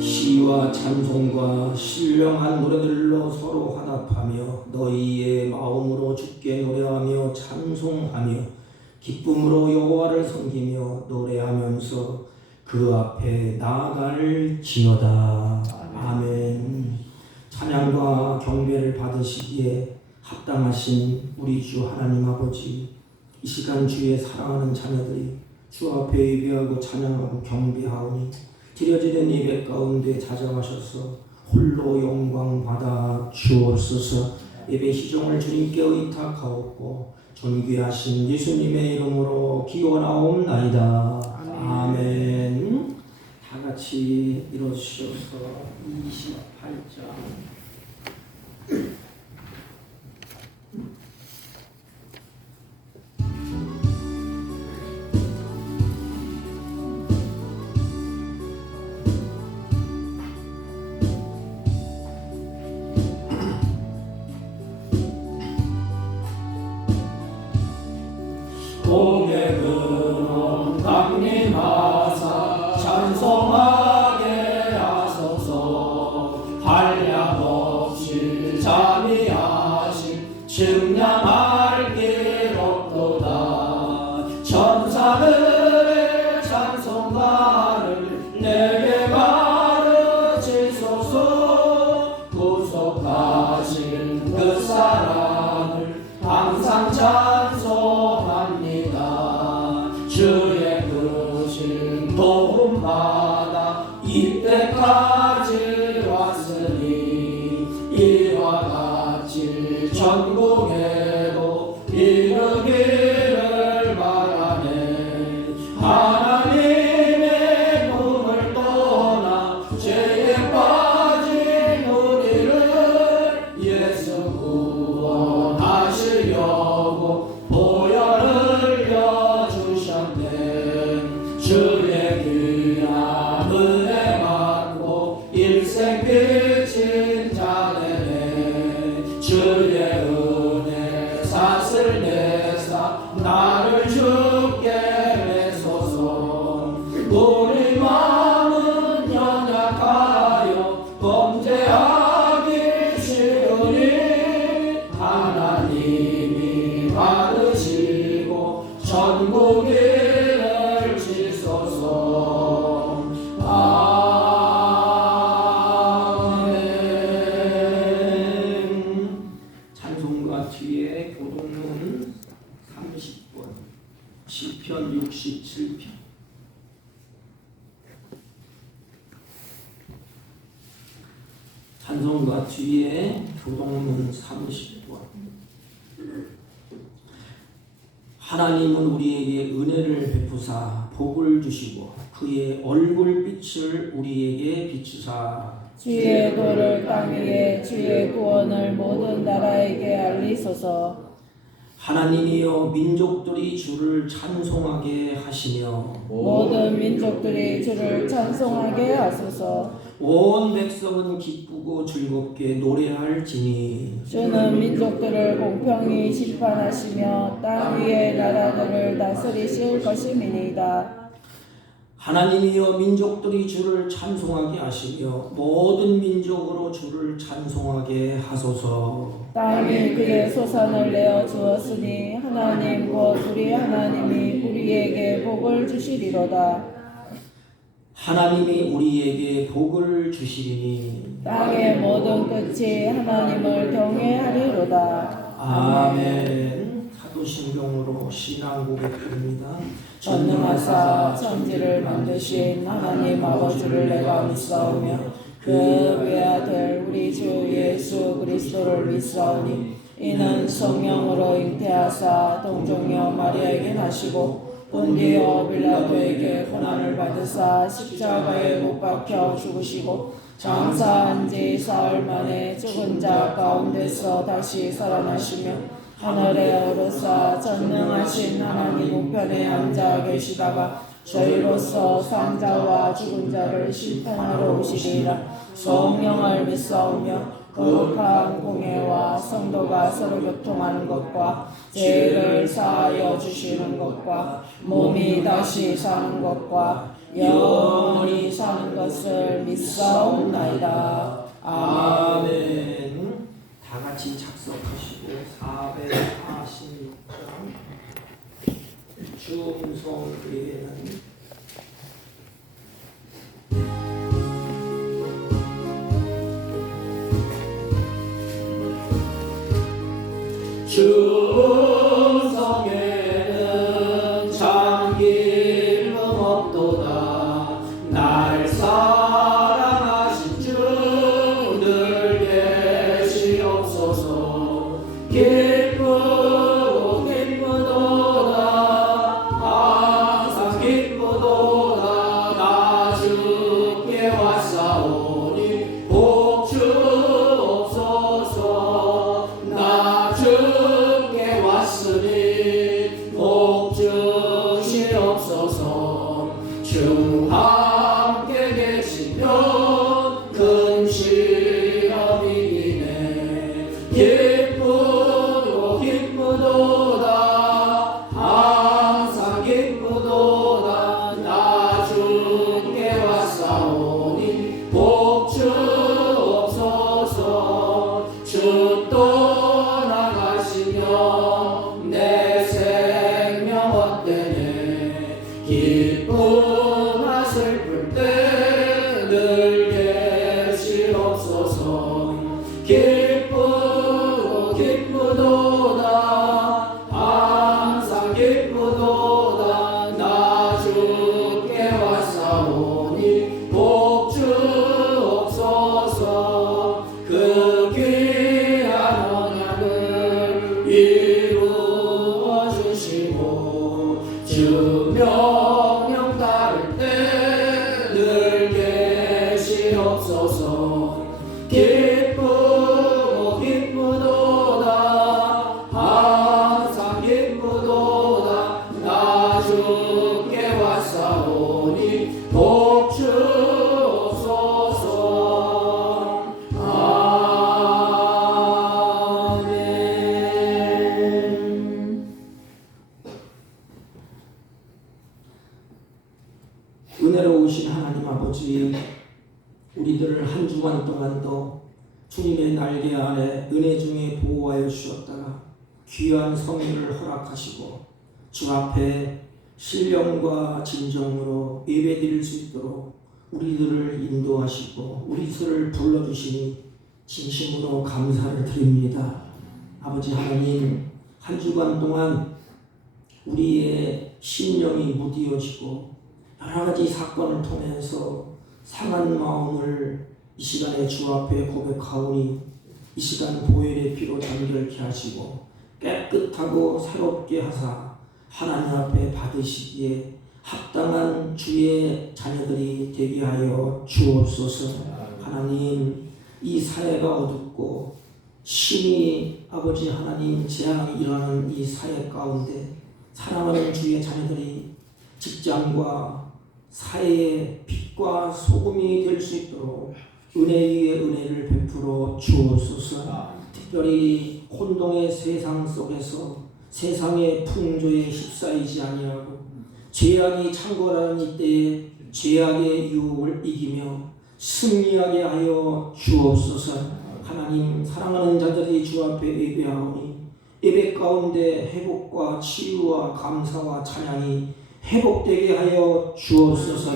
시와 찬송과 신령한 노래들로 서로 화답하며 너희의 마음으로 주께 노래하며 찬송하며 기쁨으로 여호와를 섬기며 노래하면서 그 앞에 나아갈지어다. 아멘. 찬양과 경배를 받으시기에 합당하신 우리 주 하나님 아버지, 이 시간 주의 사랑하는 자녀들이 주 앞에 예배하고 찬양하고 경배하오니 드려지는 예배 가운데 찾아가셔서 홀로 영광 받아 주옵소서. 예배 시종을 주님께 의탁하옵고 존귀하신 예수님의 이름으로 기원하옵나이다. 아멘. 다 같이 일어서셔서 28장 봄의 근원 강림하사 찬송하게 하소서. 한량없이 자비하신 증량할 길 없도다. 천사들의 찬송가를 내게 가르치소서. 구속하신 그 사랑을 항상 찬송합니다. 주의 크신 도움마다 이때까지 왔으니 이와 같이 전국에도 이르기를 바라네. 하나님의 꿈을 떠나 죄에 빠진 우리를 예수 구원하시려고 보혈을 주셨네. 주의 귀한 은혜 받고 일생 비친 자네네. 주의 은혜 샀을 내사 나를 주께 내소서. 우리 마음은 연약하여 범죄하기 쉬우니 하나님이 받으시고 천국 이를 지소서. 아멘. 찬송가 뒤에 교동문 30번 시편 67편 찬송가 뒤에 교동문 30번. 하나님은 우리에게 은혜를 베푸사 복을 주시고 그의 얼굴빛을 우리에게 비추사 주의 도를 땅 위에 주의 구원을 모든 나라에게 알리소서. 하나님이여 민족들이 주를 찬송하게 하시며 모든 민족들이 주를 찬송하게 하소서. 온 백성은 기쁘고 즐겁게 노래할지니 주는 민족들을 공평히 심판하시며 땅 위의 나라들을 다스리실 것임이니이다. 하나님이여 민족들이 주를 찬송하게 하시며 모든 민족으로 주를 찬송하게 하소서. 땅이 그의 소산을 내어 주었으니 하나님 곧 우리 하나님이 우리에게 복을 주시리로다. 하나님이 우리에게 복을 주시리니 땅의 모든 끝이 하나님을 경외하리로다. 아멘. 사도신경으로 신앙 고백드립니다. 전능하사 천지를 만드신 하나님 아버지를 내가 믿사오며 그 외아들 우리 주 예수 그리스도를 믿사오니 이는 성령으로 잉태하사 동정녀 마리아에게 나시고 본디오 빌라도에게 고난을 받으사 십자가에 못 박혀 죽으시고 장사한 지 사흘 만에 죽은 자 가운데서 다시 살아나시며 하늘에 오르사 전능하신 하나님 우편에 앉아 계시다가 저희로서 산자와 죽은 자를 심판하러 오시리라. 성령을 믿사오며 거룩한 공예와 성도가 서로 교통하는 것과 죄를 사하여 주시는 것과 몸이 다시 사는 것과 영원히 사는 것을 믿사옵나이다. 아멘. 아멘. 다 같이 작성하시고 446장 중성교회는 중성에는 잠김은 없도다. 날 사랑하신 주 늘 계시옵소서. 기쁘고 기쁘도다. 항상 기쁘도다. 나 주께 왔사오니 복 주옵소서. 나 주께 왔으니 복 주시옵소서. 주 함께 계시면 큰 시험이 이기네. 기쁘고 기쁘도다. 항상 기쁘도다. 나 주께 왔사오니 복 주옵소서. 주 떠나가시며 내 생명 헛되네. 기쁘나 슬플 때 늘 계시옵소서. 기쁘고 기쁘도다. 항상 기쁘도다. 나 주께 왔사오니 복 주옵소서. 그 귀한 언약을 이루어 주시고 주 명령 따를 때 늘 계시옵소서. 기쁘고 기쁘도다. 항상 기쁘도다. 나 주께 왔사오니 복 주옵소서. 아멘. 은혜로우신 하나님 아버지, 우리들을 한 주간 동안도 주님의 날개 아래 은혜 중에 보호하여 주셨다가 귀한 성의를 허락하시고 주 앞에 신령과 진정으로 예배드릴 수 있도록 우리들을 인도하시고 우리들을 불러주시니 진심으로 감사를 드립니다. 아버지 하나님, 한 주간 동안 우리의 심령이 무디어지고 여러 가지 사건을 통해서 상한 마음을 이 시간에 주 앞에 고백하오니 이 시간 보혈의 피로 단결케 하시고 깨끗하고 새롭게 하사 하나님 앞에 받으시기에 합당한 주의 자녀들이 되게 하여 주옵소서. 하나님, 이 사회가 어둡고 심히 아버지 하나님 재앙이 일어나는 이 사회 가운데 사랑하는 주의 자녀들이 직장과 사회의 빛과 소금이 될 수 있도록 은혜 위에 은혜를 베풀어 주옵소서. 특별히 혼동의 세상 속에서 세상의 풍조에 휩싸이지 아니하고 죄악이 창궐하는 이때에 죄악의 유혹을 이기며 승리하게 하여 주옵소서. 하나님, 사랑하는 자들이 주 앞에 예배하오니 예배 가운데 회복과 치유와 감사와 찬양이 회복되게 하여 주옵소서.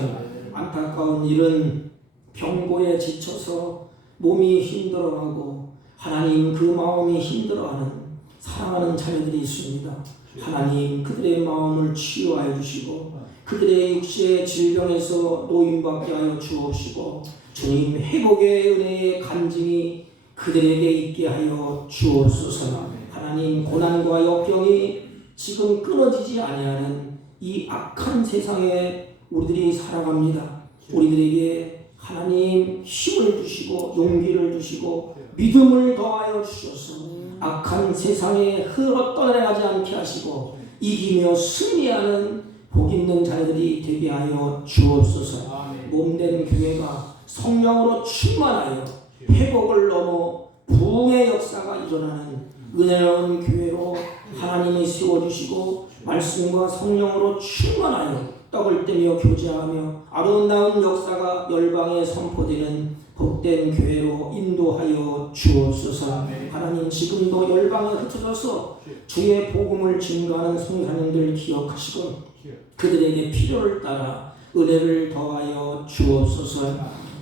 안타까운 일은 병고에 지쳐서 몸이 힘들어하고 하나님 그 마음이 힘들어하는 사랑하는 자녀들이 있습니다. 하나님, 그들의 마음을 치유하여 주시고 그들의 육체의 질병에서 노임받게 하여 주옵시고 주님, 회복의 은혜의 간증이 그들에게 있게 하여 주옵소서. 하나님, 고난과 역경이 지금 끊어지지 아니하는 이 악한 세상에 우리들이 살아갑니다. 우리들에게 하나님 힘을 주시고 용기를 주시고 믿음을 더하여 주셔서 악한 세상에 흘러 떠내가지 않게 하시고 이기며 승리하는 복 있는 자녀들이 되게 하여 주옵소서. 몸된 교회가 성령으로 충만하여 회복을 넘어 부흥의 역사가 일어나는 은혜로운 교회로 하나님이 세워주시고 말씀과 성령으로 충만하여 떡을 떼며 교제하며 아름다운 역사가 열방에 선포되는 복된 교회로 인도하여 주옵소서. 하나님 지금도 열방에 흩어져서 주의 복음을 증거하는 성사님들 기억하시고 그들에게 필요를 따라 은혜를 더하여 주옵소서.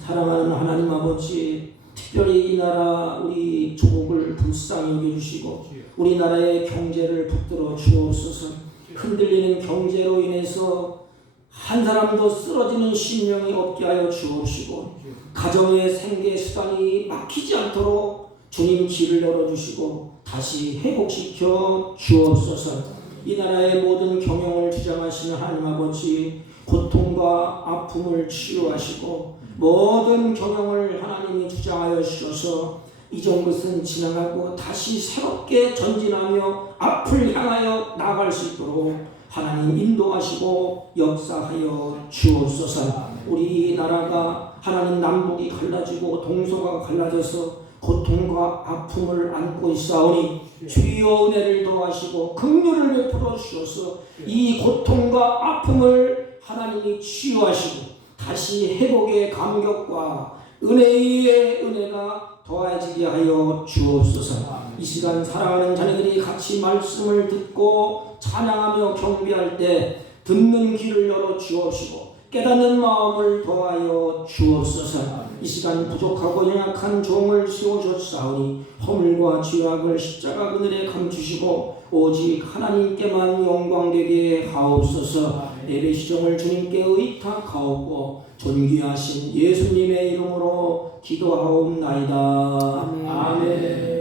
사랑하는 하나님 아버지, 특별히 이 나라 우리 조국을 불쌍히 여겨주시고 우리나라의 경제를 붙들어 주옵소서. 흔들리는 경제로 인해서 한 사람도 쓰러지는 심령이 없게 하여 주옵시고 가정의 생계 수단이 막히지 않도록 주님 길을 열어주시고 다시 회복시켜 주옵소서. 이 나라의 모든 경영을 주장하시는 하나님 아버지, 고통과 아픔을 치유하시고 모든 경영을 하나님이 주장하여 주셔서 이전 것은 지나가고 다시 새롭게 전진하며 앞을 향하여 나아갈 수 있도록 하나님 인도하시고 역사하여 주옵소서. 우리나라가 하나님 남북이 갈라지고 동서가 갈라져서 고통과 아픔을 안고 있사오니 주여 은혜를 더하시고 긍휼을 베풀어 주셔서 이 고통과 아픔을 하나님이 치유하시고 다시 회복의 감격과 은혜의 은혜가 더해지게 하여 주옵소서. 이 시간 사랑하는 자녀들이 같이 말씀을 듣고 찬양하며 경배할 때 듣는 귀를 열어 주옵시고 깨닫는 마음을 더하여 주옵소서. 이 시간 부족하고 연약한 종을 세워주셨사오니 허물과 죄악을 십자가 그늘에 감추시고 오직 하나님께만 영광되게 하옵소서. 예배 시정을 주님께 의탁하옵고 존귀하신 예수님의 이름으로 기도하옵나이다. 아멘.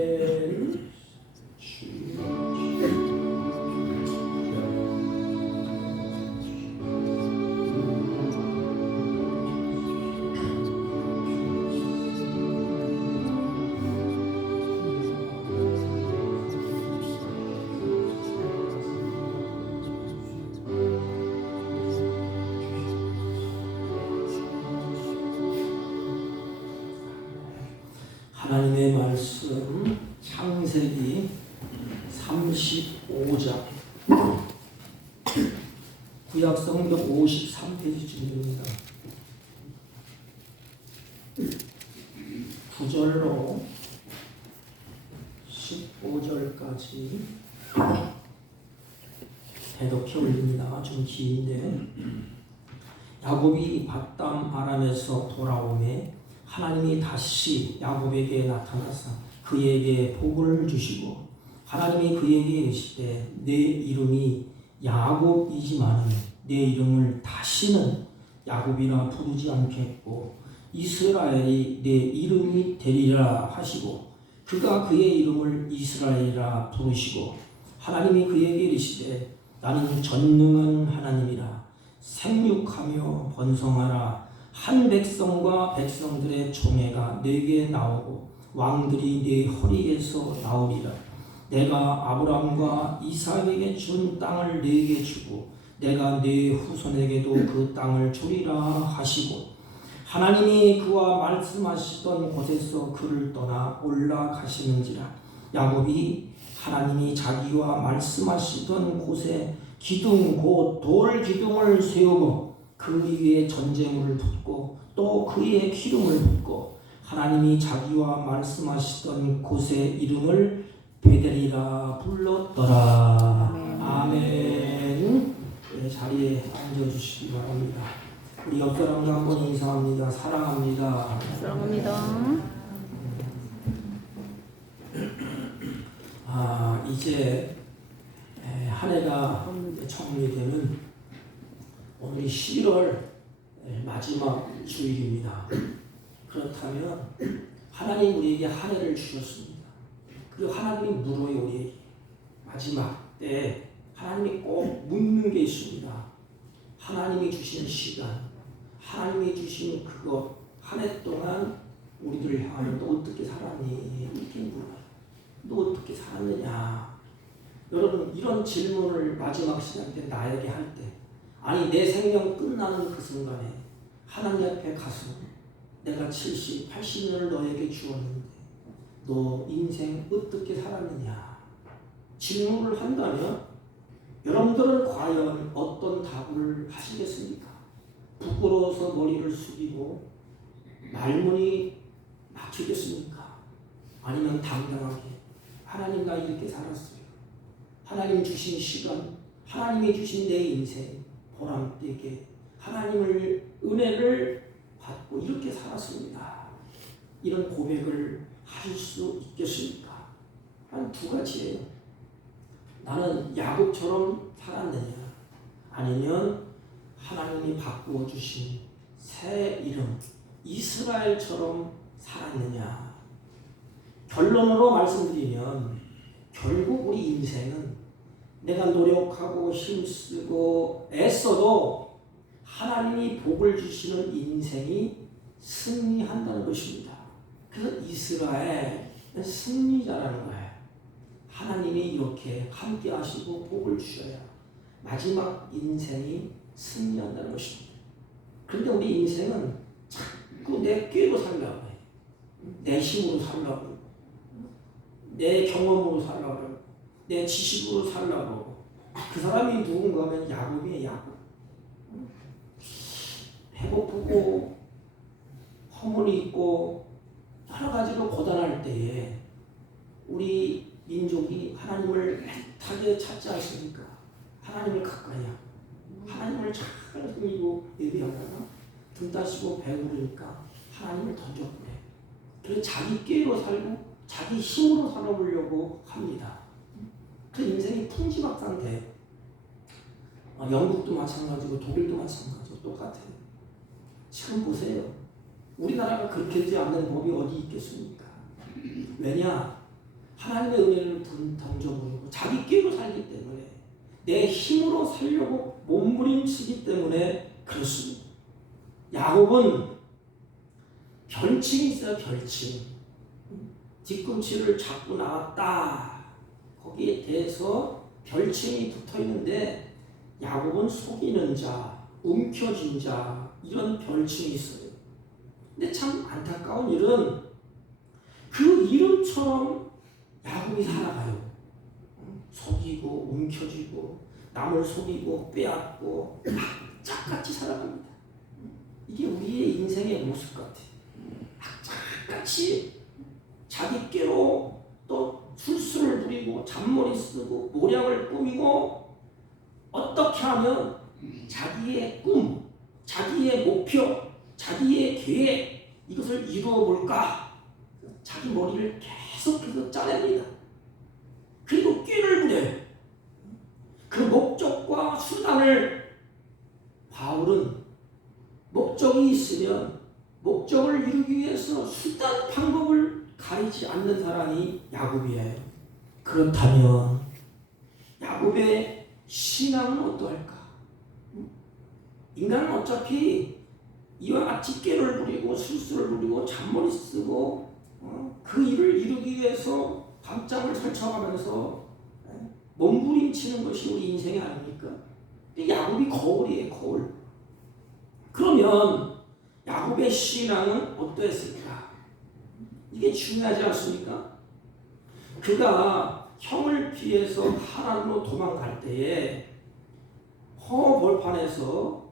하나님의 말씀 창세기 35장 구약성경 53페이지쯤입니다. 9절로 15절까지 대독해 올립니다. 좀 긴데 야곱이 밧담 아람에서 돌아오매 하나님이 다시 야곱에게 나타나사 그에게 복을 주시고 하나님이 그에게 이르시되 내 이름이 야곱이지만 내 이름을 다시는 야곱이라 부르지 않겠고 이스라엘이 내 이름이 되리라 하시고 그가 그의 이름을 이스라엘이라 부르시고 하나님이 그에게 이르시되 나는 전능한 하나님이라 생육하며 번성하라 한 백성과 백성들의 총애가 내게 나오고 왕들이 네 허리에서 나오리라. 내가 아브라함과 이삭에게 준 땅을 네게 주고 내가 네 후손에게도 그 땅을 주리라 하시고 하나님이 그와 말씀하시던 곳에서 그를 떠나 올라가시는지라. 야곱이 하나님이 자기와 말씀하시던 곳에 기둥 곧 돌 기둥을 세우고 그 위에 전제물을 붓고 또 그의 기름을 붓고 하나님이 자기와 말씀하시던 곳의 이름을 베델이라 불렀더라. 아멘. 네, 자리에 앉아주시기 바랍니다. 우리 옆 사람과 한번 인사합니다. 사랑합니다. 사랑합니다. 이제 한 해가 정리되는 오늘이 11월 마지막 주일입니다. 그렇다면 하나님 우리에게 한 해를 주셨습니다. 그리고 하나님이 물어요. 우리에게 마지막 때 하나님이 꼭 묻는 게 있습니다. 하나님이 주신 시간, 하나님이 주신 그것, 한 해 동안 우리들을 향하여 너 어떻게 살았니? 이렇게 물어요. 너 어떻게 살았느냐? 여러분 이런 질문을 마지막 시간 때 나에게 할 때, 아니 내 생명 끝나는 그 순간에 하나님 앞에 가서 내가 70, 80년을 너에게 주었는데 너 인생 어떻게 살았느냐 질문을 한다면 여러분들은 과연 어떤 답을 하시겠습니까? 부끄러워서 머리를 숙이고 말문이 막히겠습니까? 아니면 당당하게 하나님 나 이렇게 살았어요. 하나님 주신 시간, 하나님이 주신 내 인생 보람되게 하나님을 은혜를 받고 이렇게 살았습니다. 이런 고백을 하실 수 있겠습니까? 한 두 가지예요. 나는 야곱처럼 살았느냐, 아니면 하나님이 바꾸어 주신 새 이름 이스라엘처럼 살았느냐. 결론으로 말씀드리면 결국 우리 인생은 내가 노력하고 힘쓰고 애써도 하나님이 복을 주시는 인생이 승리한다는 것입니다. 그래서 이스라엘은 승리자라는 거예요. 하나님이 이렇게 함께 하시고 복을 주셔야 마지막 인생이 승리한다는 것입니다. 그런데 우리 인생은 자꾸 내 꾀로 살려고 해요. 내 힘으로 살려고 하고, 내 경험으로 살려고 하고, 내 지식으로 살려고 하고. 그 사람이 누군가 하면 야곱이에요. 야곱. 배고프고 허물이 있고 여러 가지로 고단할 때에 우리 민족이 하나님을 애타게 찾지 않습니까? 하나님을 가까이 하고 하나님을 잘 섬기고 예배하다가 등 따시고 배부르니까 하나님을 던져보내. 그래서 자기 꾀로 살고 자기 힘으로 살아보려고 합니다. 그 인생이 풍지박산돼. 영국도 마찬가지고 독일도 마찬가지고 똑같아요. 지금 보세요. 우리나라가 그렇게 되지 않는 법이 어디 있겠습니까? 왜냐? 하나님의 은혜를 던져버리고 자기 꾀로 살기 때문에, 내 힘으로 살려고 몸부림치기 때문에 그렇습니다. 야곱은 별칭이 있어요. 별칭. 뒤꿈치를 잡고 나왔다. 거기에 대해서 별칭이 붙어있는데 야곱은 속이는 자, 움켜쥔 자, 이런 별칭이 있어요. 근데 참 안타까운 일은 그 이름처럼 야곱이 살아가요. 속이고 움켜쥐고 남을 속이고 빼앗고 악착같이 살아갑니다. 이게 우리의 인생의 모습 같아요. 악착같이 자기 꾀로 또 술수를 부리고 잔머리 쓰고 모략을 꾸미고 어떻게 하면 자기의 꿈, 자기의 목표, 자기의 계획 이것을 이루어 볼까? 자기 머리를 계속해서 짜냅니다. 그리고 꾀를 부려요. 그 목적과 수단을, 바울은 목적이 있으면 목적을 이루기 위해서 수단 방법을 가리지 않는 사람이 야곱이에요. 그렇다면 야곱의 신앙은 어떠할까? 인간은 어차피 이와 같이 꾀를 부리고 술수를 부리고 잔머리 쓰고 그 일을 이루기 위해서 밤잠을 설쳐가면서 몸부림치는 것이 우리 인생이 아닙니까? 야곱이 거울이에요. 거울. 그러면 야곱의 신앙은 어떠했을까? 이게 중요하지 않습니까? 그가 형을 피해서 하란으로 도망갈 때에 허벌판에서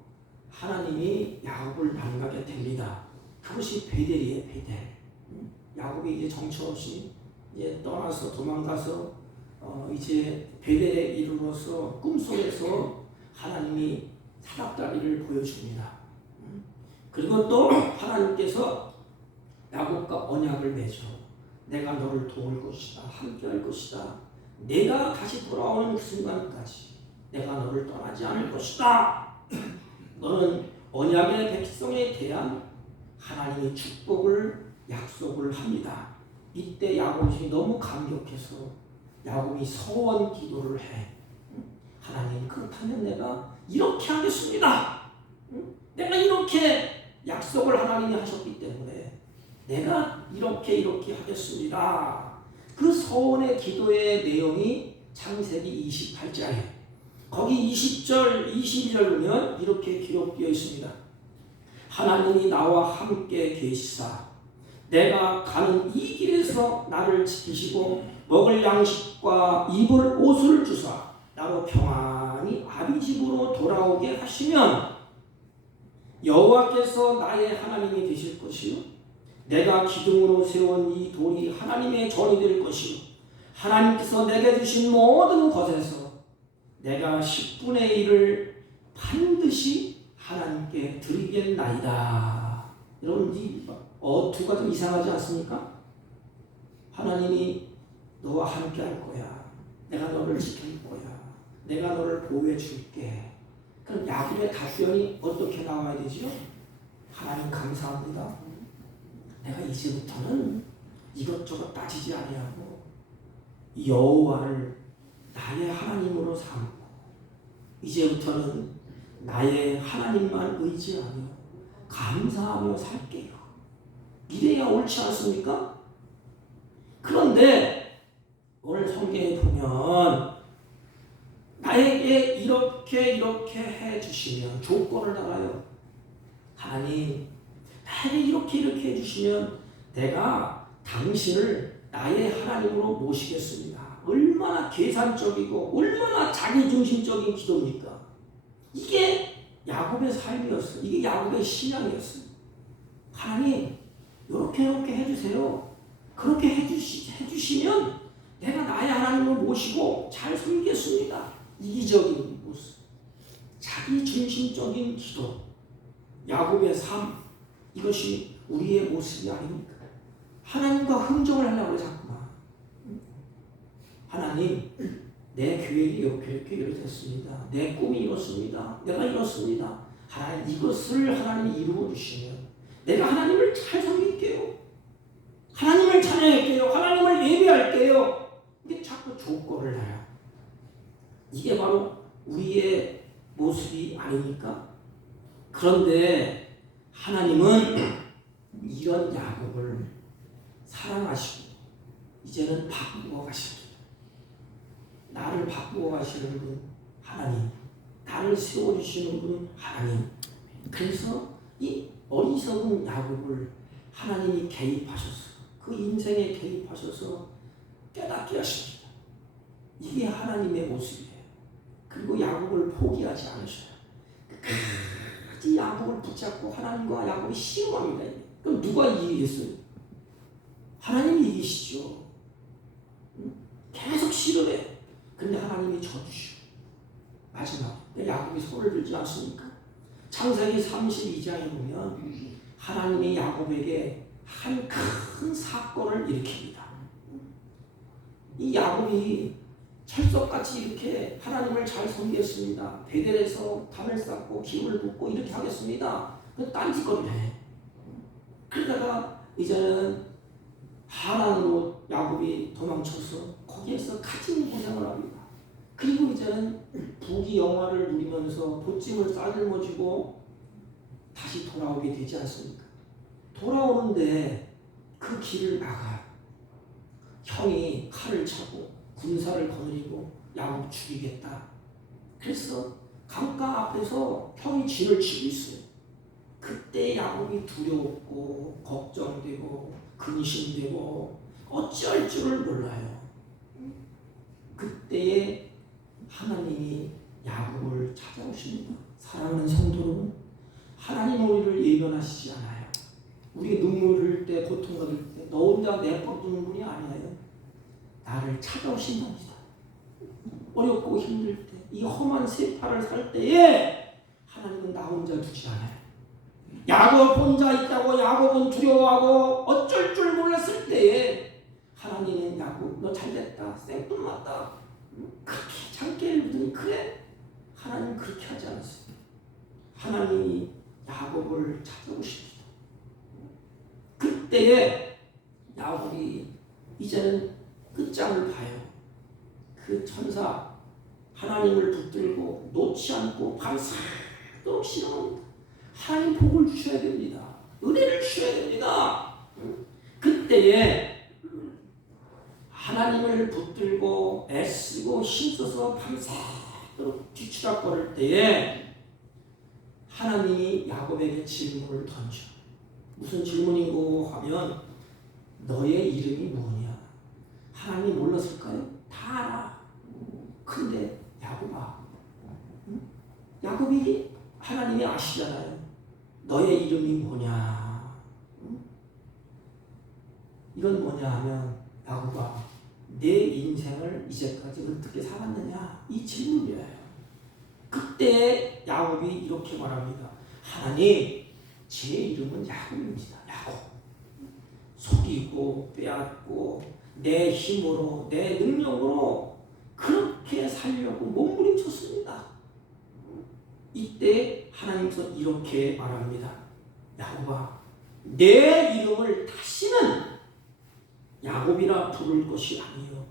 하나님이 야곱을 만나게 됩니다. 그것이 베델이에요. 베델. 야곱이 이제 정처 없이 이제 떠나서 도망가서 이제 베델에 이르러서 꿈속에서 하나님이 사닥다리를 보여줍니다. 그리고 또 하나님께서 야곱과 언약을 맺어 내가 너를 도울 것이다. 함께할 것이다. 내가 다시 돌아오는 그 순간까지 내가 너를 떠나지 않을 것이다. 너는 언약의 백성에 대한 하나님의 축복을 약속을 합니다. 이때 야곱이 너무 감격해서 야곱이 서원 기도를 해. 하나님, 그렇다면 내가 이렇게 하겠습니다. 내가 이렇게 약속을 하나님이 하셨기 때문에 내가 이렇게 하겠습니다. 그 서원의 기도의 내용이 창세기 28장이에요. 거기 20절, 22절 보면 이렇게 기록되어 있습니다. 하나님이 나와 함께 계시사 내가 가는 이 길에서 나를 지키시고 먹을 양식과 입을 옷을 주사 나로 평안히 아비 집으로 돌아오게 하시면 여호와께서 나의 하나님이 되실 것이요 내가 기둥으로 세운 이 돌이 하나님의 전이 될 것이요 하나님께서 내게 주신 모든 것에서 내가 10분의 1을 반드시 하나님께 드리겠나이다. 여러분 이 어투가 좀 이상하지 않습니까? 하나님이 너와 함께 할 거야. 내가 너를 지킬 거야. 내가 너를 보호해 줄게. 그럼 야곱의 답변이 어떻게 나와야 되죠? 하나님 감사합니다. 내가 이제부터는 이것저것 따지지 아니하고 여호와를 나의 하나님으로 삼고 이제부터는 나의 하나님만 의지하며 감사하며 살게요. 이래야 옳지 않습니까? 그런데 오늘 성경에 보면 나에게 이렇게 해주시면 조건을 달아요. 하나님 나에게 이렇게 해주시면 내가 당신을 나의 하나님으로 모시겠습니다. 얼마나 계산적이고 얼마나 자기중심적인 기도입니까? 이게 야곱의 삶이었어요. 이게 야곱의 신앙이었어요. 하나님 이렇게 해주세요. 그렇게 해주시면 내가 나의 하나님을 모시고 잘 섬기겠습니다. 이기적인 모습, 자기중심적인 기도, 야곱의 삶, 이것이 우리의 모습이 아닙니까? 하나님과 흥정을 하려고 자꾸만 하나님 내 계획이 이렇게 됐습니다. 내 꿈이 이렇습니다. 내가 이렇습니다. 하나님 이것을 하나님이 이루어 주시면 내가 하나님을 잘 섬길게요. 하나님을 찬양할게요. 하나님을 예배할게요. 이게 자꾸 조건을 달아요. 이게 바로 우리의 모습이 아닙니까? 그런데 하나님은 이런 야곱을 사랑하시고 이제는 바꾸어 가십니다. 나를 바꾸어 가시는 분 하나님, 나를 세워주시는 분 하나님. 그래서 이 어리석은 야곱을 하나님이 개입하셔서 그 인생에 개입하셔서 깨닫게 하십니다. 이게 하나님의 모습이에요. 그리고 야곱을 포기하지 않으셔요. 끝까지 야곱을 붙잡고 하나님과 야곱이 씨름합니다. 그럼 누가 이기겠어요? 하나님이 이기시죠. 계속 씨름해. 근데 하나님이 져주시고 마지막 야곱이 손을 들지 않습니까? 창세기 32장에 보면 하나님이 야곱에게 한 큰 사건을 일으킵니다. 이 야곱이 철석같이 이렇게 하나님을 잘 섬기겠습니다. 베델에서 담을 쌓고 기름을 붓고 이렇게 하겠습니다. 그 딴짓거리를 해. 그러다가 이제는 하란으로 야곱이 도망쳐서 거기에서 가진 고생을 합니다. 그리고 이제는 부귀 영화를 누리면서 보찜을 싸들머지고 다시 돌아오게 되지 않습니까? 돌아오는데 그 길을 막아요. 형이 칼을 차고 군사를 거느리고 야곱 죽이겠다. 그래서 강가 앞에서 형이 진을 치고 있어요. 그때 야곱이 두려웠고 걱정되고 근심되고 어찌할 줄을 몰라요. 그때에 하나님이 야곱을 찾아오십니다. 사랑하는 성도 여러분, 하나님 우리를 예견하시지 않아요. 우리 눈물 흘릴 때, 고통 받을 때 너 혼자 내버려두는 분이 아니에요. 나를 찾아오신답니다. 어렵고 힘들 때, 이 험한 세파를 살 때에 하나님은 나 혼자 두지 않아요. 야곱 혼자 있다고 야곱은 두려워하고 어쩔 줄 몰랐을 때에 하나님은 야곱 너 잘됐다, 생뚱맞다, 그렇게 장깨를 묻으니 그래? 하나님은 그렇게 하지 않았어요. 하나님이 야곱을 찾아오십니다. 그때에 야곱이 이제는 끝장을 봐요. 그 천사 하나님을 붙들고 놓지 않고 밤새도록 신음합니다. 하나님 복을 주셔야 됩니다. 은혜를 주셔야 됩니다. 그때에 하나님을 붙들고 애쓰고 힘써서 밤새도록 뒤치락거릴 때에 하나님이 야곱에게 질문을 던져. 무슨 질문이고 하면 너의 이름이 뭐냐? 하나님이 몰랐을까요? 다 알아. 근데 야곱아, 야곱이 하나님이 아시잖아요. 너의 이름이 뭐냐? 이건 뭐냐 하면 야곱아, 내 인생을 이제까지 어떻게 살았느냐? 이 질문이에요. 그때 야곱이 이렇게 말합니다. 하나님, 제 이름은 야곱입니다. 야곱. 속이고 빼앗고 내 힘으로 내 능력으로 그렇게 살려고 몸부림쳤습니다. 이때 하나님께서 이렇게 말합니다. 야곱아, 내 이름을 다시는 야곱이라 부를 것이 아니요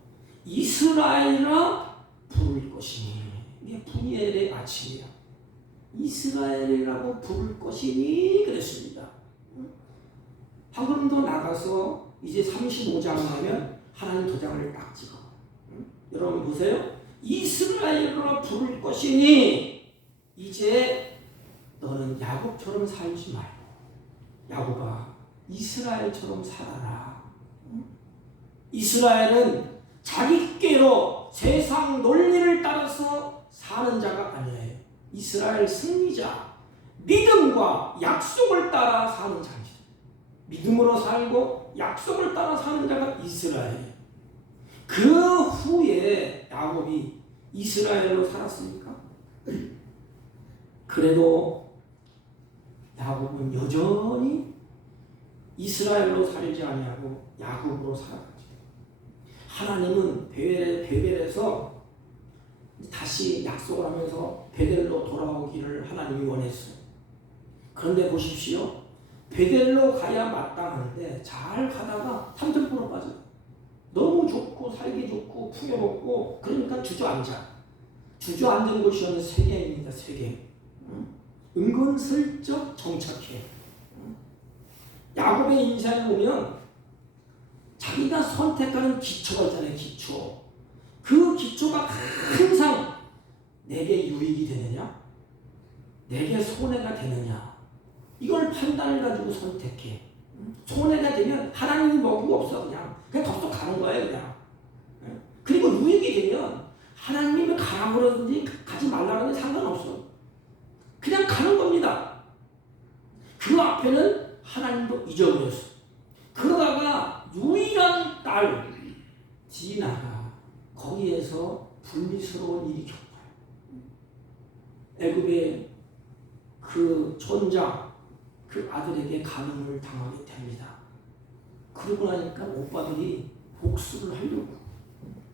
이스라엘이라 부를 것이니. 이게 분이엘의 아침이야. 이스라엘이라고 부를 것이니 그랬습니다. 한 걸음 더 나가서 이제 35장 하면 하나님 도장을 딱 찍어. 여러분 보세요. 이스라엘이라 부를 것이니 이제 너는 야곱처럼 살지 말고 야곱아 이스라엘처럼 살아라. 이스라엘은 자기께로 세상 논리를 따라서 사는 자가 아니에요. 이스라엘 승리자, 믿음과 약속을 따라 사는 자이죠. 믿음으로 살고 약속을 따라 사는 자가 이스라엘이에요. 그 후에 야곱이 이스라엘로 살았습니까? 그래도 야곱은 여전히 이스라엘로 살지 아니하고 야곱으로 살아가죠. 하나님은 베델에서 다시 약속을 하면서 베델로 돌아오기를 하나님이 원했어요. 그런데 보십시오. 베델로 가야 마땅한데 잘 가다가 삼천포로 빠져요. 너무 좋고 살기 좋고 풍요롭고 그러니까 주저앉아. 주저앉은 곳이 세겜입니다. 세겜. 은근슬쩍 정착해. 야곱의 인생을 보면 자기가 선택하는 기초가 있잖아요. 기초. 그 기초가 항상 내게 유익이 되느냐? 내게 손해가 되느냐? 이걸 판단을 가지고 선택해. 손해가 되면 하나님이 먹이고 없어. 그냥 덥석 가는 거예요. 그냥. 그리고 유익이 되면 하나님이 가라고 그러든지 가지 말라고 하든지 상관없어. 그냥 가는 겁니다. 그 앞에는 하나님도 잊어버렸어. 그러다가 유일한 딸 디나가 거기에서 불미스러운 일이 겪어요. 애굽의 그 촌장 그 아들에게 간음을 당하게 됩니다. 그러고 나니까 오빠들이 복수를 하려고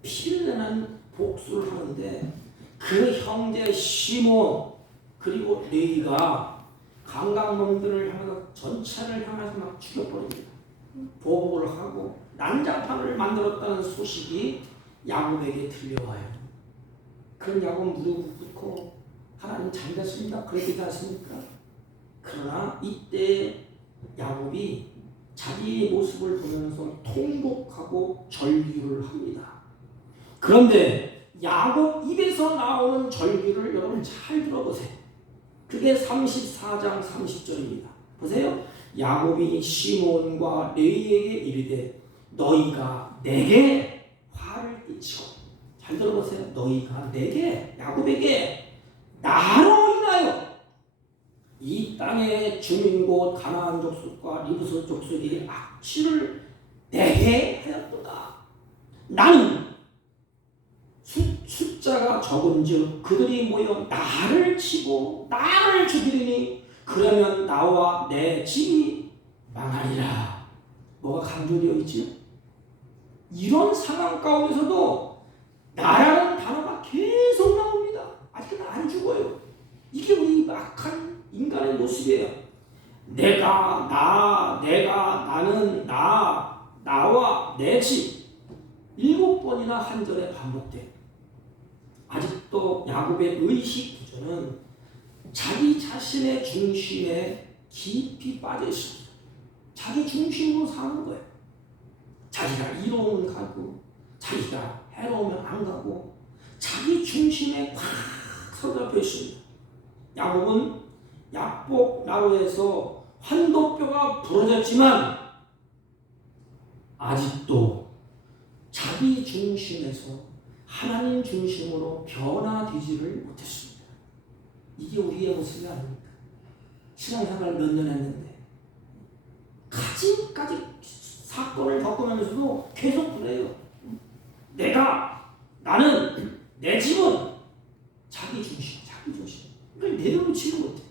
피를 내는 복수를 하는데 그 형제 시몬 그리고 레위가 강강놈들을 향해서 전차를 향해서 막 죽여버립니다. 보복을 하고 난장판을 만들었다는 소식이 야곱에게 들려와요. 그런 야곱 무릎 꿇고 하나님 잘 됐습니다. 그렇게 되지 않습니까? 그러나 이때 야곱이 자기의 모습을 보면서 통곡하고 절규를 합니다. 그런데 야곱 입에서 나오는 절규를 여러분 잘 들어보세요. 그게 34장 30절입니다. 보세요. 야곱이 시몬과 레위에게 이르되 너희가 내게 화를 끼치고 잘 들어보세요. 너희가 내게 야곱에게 나로 인하여 이 땅의 주민곳 가나안 족속과 리브스 족속이 악취를 내게 하였도다. 나는 숫자가 적은즉 그들이 모여 나를 치고 나를 죽이리니 그러면 나와 내 집이 망하리라. 뭐가 강조되어 있지요? 이런 상황 가운데서도 나라는 단어가 계속 나옵니다. 아직은 안 죽어요. 이게 우리 악한 인간의 모습이에요. 내가 나는 나와 내 집 7번이나 한 절에 반복돼. 아직도 야곱의 의식 구조는 자기 자신의 중심에 깊이 빠져 있습니다. 자기 중심으로 사는 거예요. 자기가 이로우면 가고 자기가 해로우면 안 가고 자기 중심에 꽉 서잡혀 있습니다. 야곱은 약복 나루에서 환도뼈가 부러졌지만 아직도 자기 중심에서 하나님 중심으로 변화되지를 못했습니다. 이게 우리의 모습이 아닙니까? 신앙생활 몇 년 했는데 가지까지 사건을 겪으면서도 계속 그래요. 나는 내 집은 자기 중심. 그걸 내려놓지를 못해.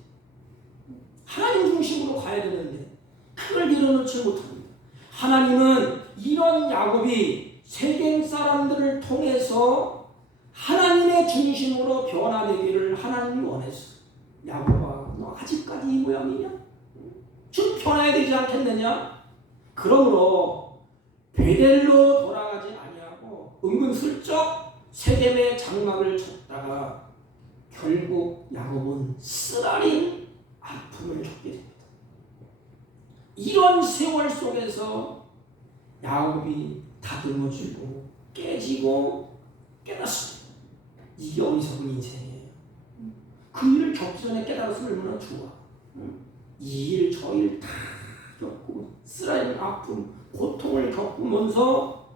하나님 중심으로 가야 되는데 그걸 내려놓지 못합니다. 하나님은 이런 야곱이 세겜 사람들을 통해서 하나님의 중심으로 변화되기를 하나님이 원했어. 야곱아, 너 아직까지 이 모양이냐? 좀 변해야 되지 않겠느냐? 그러므로 베델로 돌아가지 아니하고 은근슬쩍 세겜의 장막을 쳤다가 결국 야곱은 쓰라린 아픔을 겪게 됩니다. 이런 세월 속에서 야곱이 다듬어지고 깨지고 깨닫습니다. 이게 어리석은 인생이에요. 그 일을 겪기 전에 깨달았으면 얼마나 좋아. 이 일 저 일 다 겪고 쓰라린 아픔 고통을 겪으면서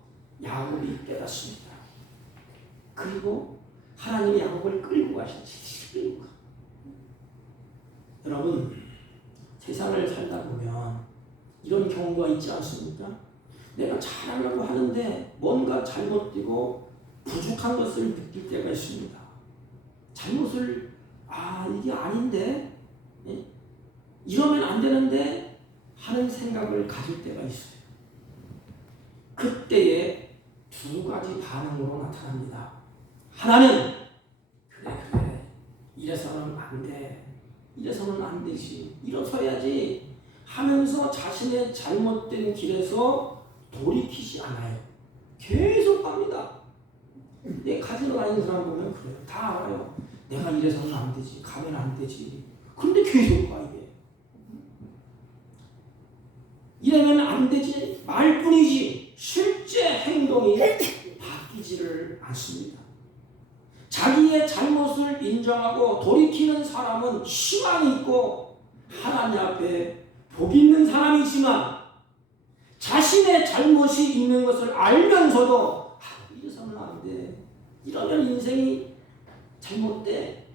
야곱이 깨닫습니다. 그리고 하나님이 야곱을 끌고 가시지. 여러분, 세상을 살다 보면 이런 경우가 있지 않습니까? 내가 잘하려고 하는데 뭔가 잘못되고 부족한 것을 느낄 때가 있습니다. 잘못을 이게 아닌데 이러면 안 되는데 하는 생각을 가질 때가 있어요. 그때에 두 가지 반응으로 나타납니다. 하나는 그래 이래서는 안 돼. 이래서는 안 되지. 일어서야지 하면서 자신의 잘못된 길에서 돌이키지 않아요. 계속 갑니다. 내 가지러 다니는 사람 보면 그래요. 다 알아요. 내가 이래서는 안 되지. 가면 안 되지. 근데 계속 가 이게. 이러면 안 되지 말뿐이지 실제 행동이 바뀌지를 않습니다. 자기의 잘못을 인정하고 돌이키는 사람은 희망이 있고 하나님 앞에 복 있는 사람이지만 자신의 잘못이 있는 것을 알면서도 이래서는 안 돼. 이러면 인생이 잘못돼.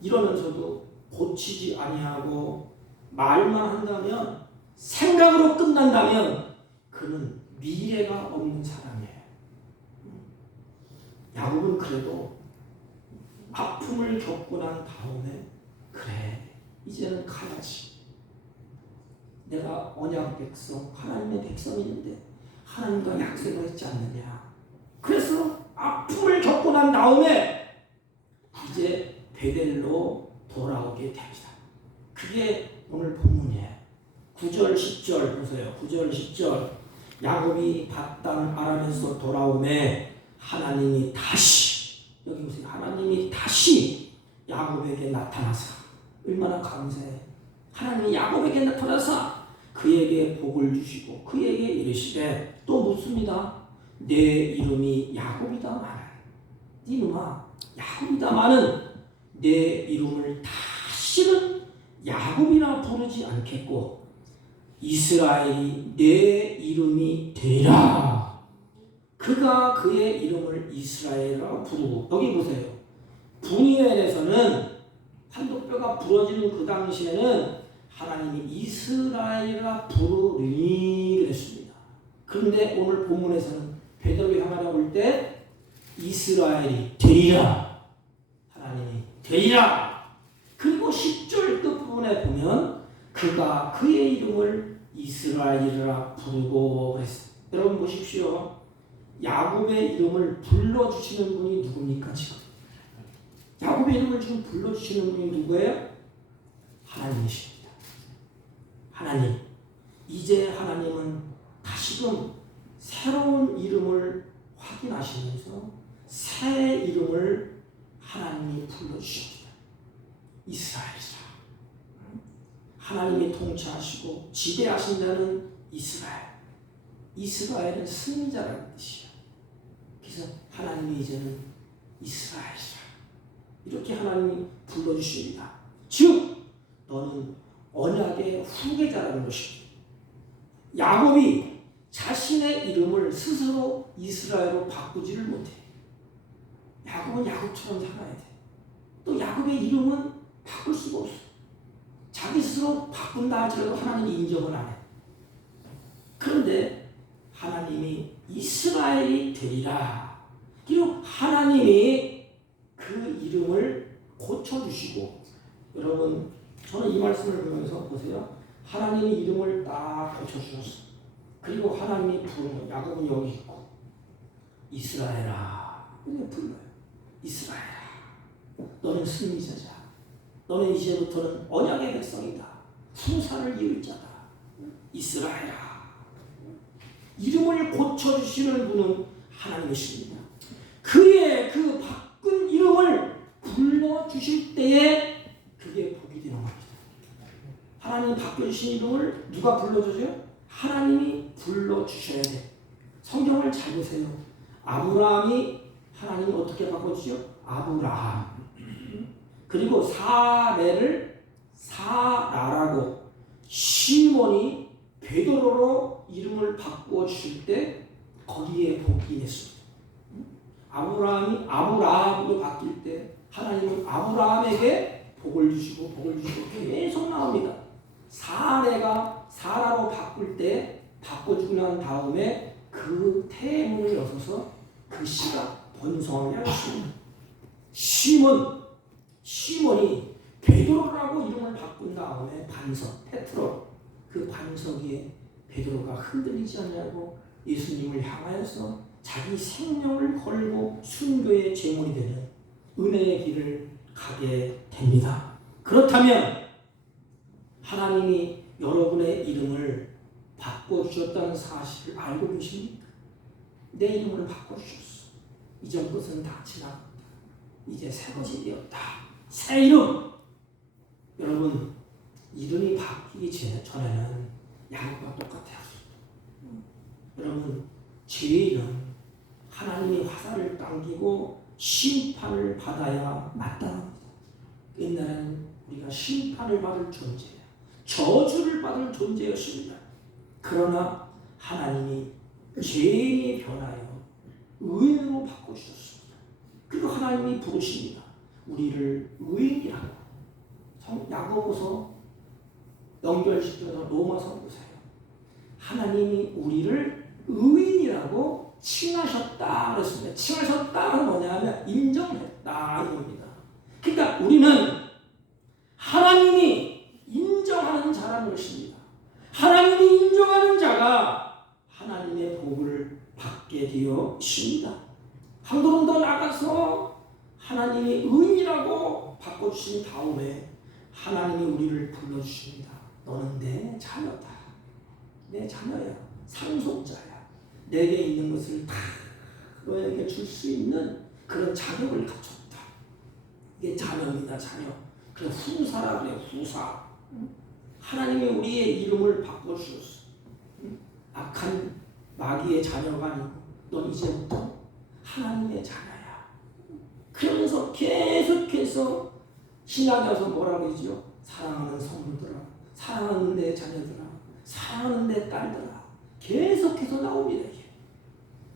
이러면서도 고치지 아니하고 말만 한다면 생각으로 끝난다면 그는 미래가 없는 사람이에요. 야곱은 그래도 아픔을 겪고 난 다음에 그래 이제는 가야지. 내가 언약 백성 하나님의 백성이는데 하나님과 약속을 했지 않느냐. 그래서 아픔을 겪고 난 다음에 이제 베델로 돌아오게 됩니다. 그게 오늘 본문이에요. 9절 10절 보세요. 9절 10절 야곱이 밧단 아람에서 돌아오매 하나님이 다시 여기 보세요. 하나님이 다시 야곱에게 나타나사 얼마나 감사해. 하나님이 야곱에게 나타나사 그에게 복을 주시고 그에게 이르시되 또 묻습니다. 내 이름이 야곱이다마는 네 이놈아 야곱이다마는 내 이름을 다시는 야곱이라 부르지 않겠고 이스라엘이 내 이름이 되리라. 그가 그의 이름을 이스라엘이라 부르고 여기 보세요. 분이엘에서는 환도뼈가 부러지는 그 당시에는 하나님이 이스라엘이라 부르니 그랬습니다. 그런데 오늘 본문에서는 베델로 향하려고 할 때 이스라엘이 되리라. 하나님이 되리라. 그리고 10절 끝부분에 보면 그가 그의 이름을 이스라엘이라 부르고 그랬어요. 여러분 보십시오. 야곱의 이름을 불러주시는 분이 누굽니까 지금? 야곱의 이름을 지금 불러주시는 분이 누구예요? 하나님이십니다. 하나님. 이제 하나님은 다시금 새로운 이름을 확인하시면서 새 이름을 하나님이 불러주십니다. 이스라엘이라. 하나님이 통치하시고 지배하신다는 이스라엘. 이스라엘은 승리자라는 뜻이야. 그래서 하나님이 이제는 이스라엘이라. 이렇게 하나님이 불러주십니다. 즉 너는 언약의 후계자라는 것입니다. 야곱이 자신의 이름을 스스로 이스라엘로 바꾸지를 못해. 야곱은 야곱처럼 살아야 돼. 또 야곱의 이름은 바꿀 수가 없어. 자기 스스로 바꾼다 할지라도 하나님이 인정을 안 해. 그런데 하나님이 이스라엘이 되리라. 그리고 하나님이 그 이름을 고쳐주시고, 여러분 저는 이 말씀을 보면서 보세요. 하나님이 이름을 딱 고쳐주셨어. 그리고 하나님이 부르는, 야곱은 여기 있고 이스라엘아 그냥 불러요. 이스라엘아 너는 승리자자. 너는 이제부터는 언약의 백성이다. 후사를 이을 자다. 이스라엘아. 이름을 고쳐주시는 분은 하나님이십니다. 그의 그 바꾼 이름을 불러주실 때에 그게 복이 되는 겁니다. 하나님 바꿔주신 이름을 누가 불러주세요? 하나님이 불러주셔야 돼. 성경을 잘 보세요. 아브라함이 하나님이 어떻게 바꿔주죠? 아브라함. 그리고 사레를 사라라고, 시몬이 베드로로 이름을 바꾸어 주실 때 거기에 복이 있습니다. 아브라함이 아브라함으로 바뀔 때 하나님은 아브라함에게 복을 주시고 계속 나옵니다. 사레가 사라로 바꿀 때 바꿔주고 난 다음에 그 태문을 여서서 그 씨가 번성하게 하십니다. 시몬이 베드로라고 이름을 바꾼 다음에 반석, 페트로, 그 반석 위에 베드로가 흔들리지 않냐고 예수님을 향하여서 자기 생명을 걸고 순교의 제물이 되는 은혜의 길을 가게 됩니다. 그렇다면 하나님이 여러분의 이름을 바꿔주셨다는 사실을 알고 계십니까? 내 이름을 바꿔주셨어. 이전 것은 다 지나갔다. 이제 새 것이 되었다. 새 이름. 여러분 이름이 바뀌기 전에는 야곱과 똑같아요. 여러분 죄인은 하나님이 화살을 당기고 심판을 받아야 마땅합니다. 옛날에는 우리가 심판을 받을 존재야, 저주를 받을 존재였습니다. 그러나 하나님이 죄인이 변하여 의인으로 바꿔주셨습니다. 그리고 하나님이 부르십니다. 우리를 의인이라고. 야고보서 연결시켜서 로마서 보세요. 하나님이 우리를 의인이라고 칭하셨다 그랬습니다. 칭하셨다는 뭐냐면 인정했다 이겁니다. 그러니까 우리는 하나님이 인정하는 자라는 것입니다. 하나님이 인정하는 자가 하나님의 복을 받게 되어 있습니다. 한 걸음 더 나가서 하나님이 의인이라고 바꿔주신 다음에 하나님이 우리를 불러주십니다. 너는 내 자녀다. 내 자녀야. 상속자야. 내게 있는 것을 다 너에게 줄 수 있는 그런 자격을 갖췄다. 이게 자녀입니다. 자녀. 그래 후사라 그래요. 후사. 하나님이 우리의 이름을 바꿔주셨어. 악한 마귀의 자녀가 아니고 넌 이제부터 하나님의 자녀야. 그러면서 계속해서 신약에 와서 뭐라고 하죠? 사랑하는 성도들아, 사랑하는 내 자녀들아, 사랑하는 내 딸들아. 계속해서 나옵니다. 이게.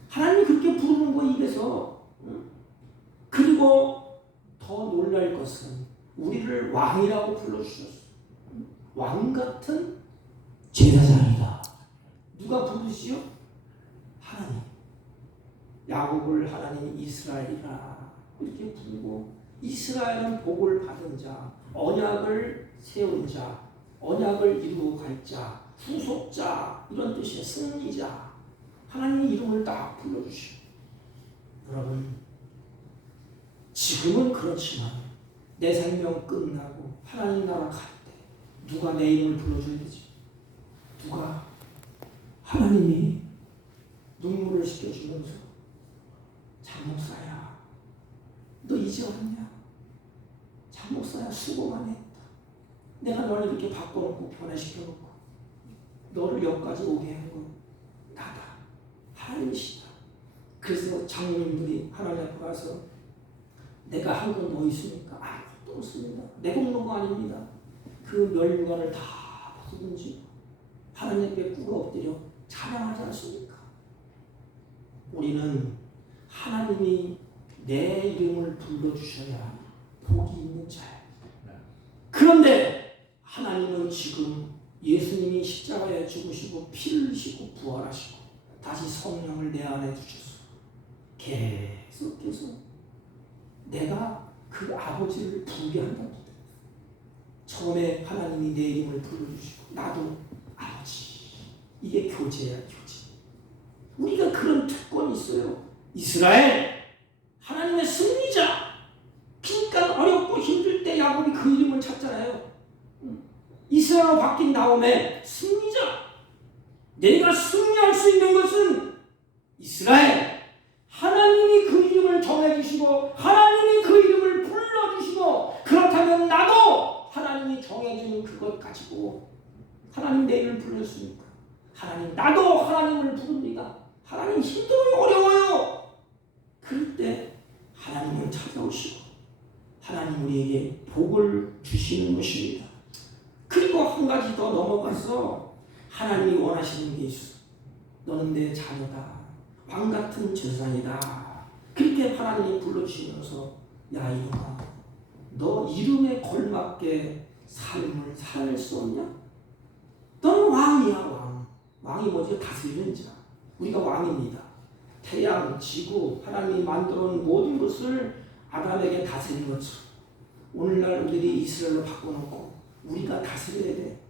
하나님이 그렇게 부르는 거 입에서. 그리고 더 놀랄 것은 우리를 왕이라고 불러주셨어. 왕 같은 제사장이다. 누가 부르시죠? 하나님. 야곱을 하나님이 이스라엘이라 이렇게 부르고, 이스라엘은 복을 받은 자, 언약을 세운 자, 언약을 이루어 갈 자, 후속자 이런 뜻이에요. 승리자. 하나님의 이름을 딱 불러주시고. 여러분 지금은 그렇지만 내 생명 끝나고 하나님 나라 갈 때 누가 내 이름을 불러줘야 되지? 누가? 하나님이 눈물을 씻겨주면서 장목사야 너 이제 왔냐? 목사야 수고만 했다. 내가 너를 이렇게 바꿔놓고 변화시켜놓고 너를 여기까지 오게 한 건 나다. 하나님이시다. 그래서 장로님들이 하나님 앞에 가서 내가 한 건 뭐 있습니까? 아무것도 없습니다. 내 공로가 아닙니다. 그 멸류관을 다 벗어던지고 하나님께 꿇어 엎드려 찬양하지 않습니까? 우리는 하나님이 내 이름을 불러주셔야 복이 있는 자예요. 그런데 하나님은 지금 예수님이 십자가에 죽으시고 피를 흘리시고 부활하시고 다시 성령을 내 안에 주셨어. 계속해서 내가 그 아버지를 부르게 한답니다. 처음에 하나님이 내 이름을 불러주시고 나도 아버지. 이게 교제야, 교제. 우리가 그런 특권이 있어요. 이스라엘 하나님의 승리자. 그러니까 어렵고 힘들 때 야곱이 그 이름을 찾잖아요. 이스라엘로 바뀐 다음에 승리자. 내가 승리할 수 있는 것은 이스라엘. 하나님이 그 이름을 정해주시고 하나님이 그 이름을 불러주시고 그렇다면 나도 하나님이 정해주는 그것 가지고 하나님 내 이름을 불렀으니까 하나님 나도 하나님을 부릅니다. 하나님 힘들어요. 어려워요. 그럴 때 하나님은 찾아오시고 하나님 우리에게 복을 주시는 것입니다. 그리고 한 가지 더 넘어가서 하나님이 원하시는 게 있어. 너는 내 자녀다. 왕같은 제사장이다. 그렇게 하나님이 불러주시면서 야 이놈아 너 이름에 걸맞게 삶을 살 수 없냐? 너는 왕이야 왕. 왕이 뭐지? 다스리는 자. 우리가 왕입니다. 태양, 지구, 하나님이 만들어놓은 모든 것을 아담에게 다스리는 것처럼 오늘날 우리들이 이스라엘로 바꿔놓고 우리가 다스려야 돼.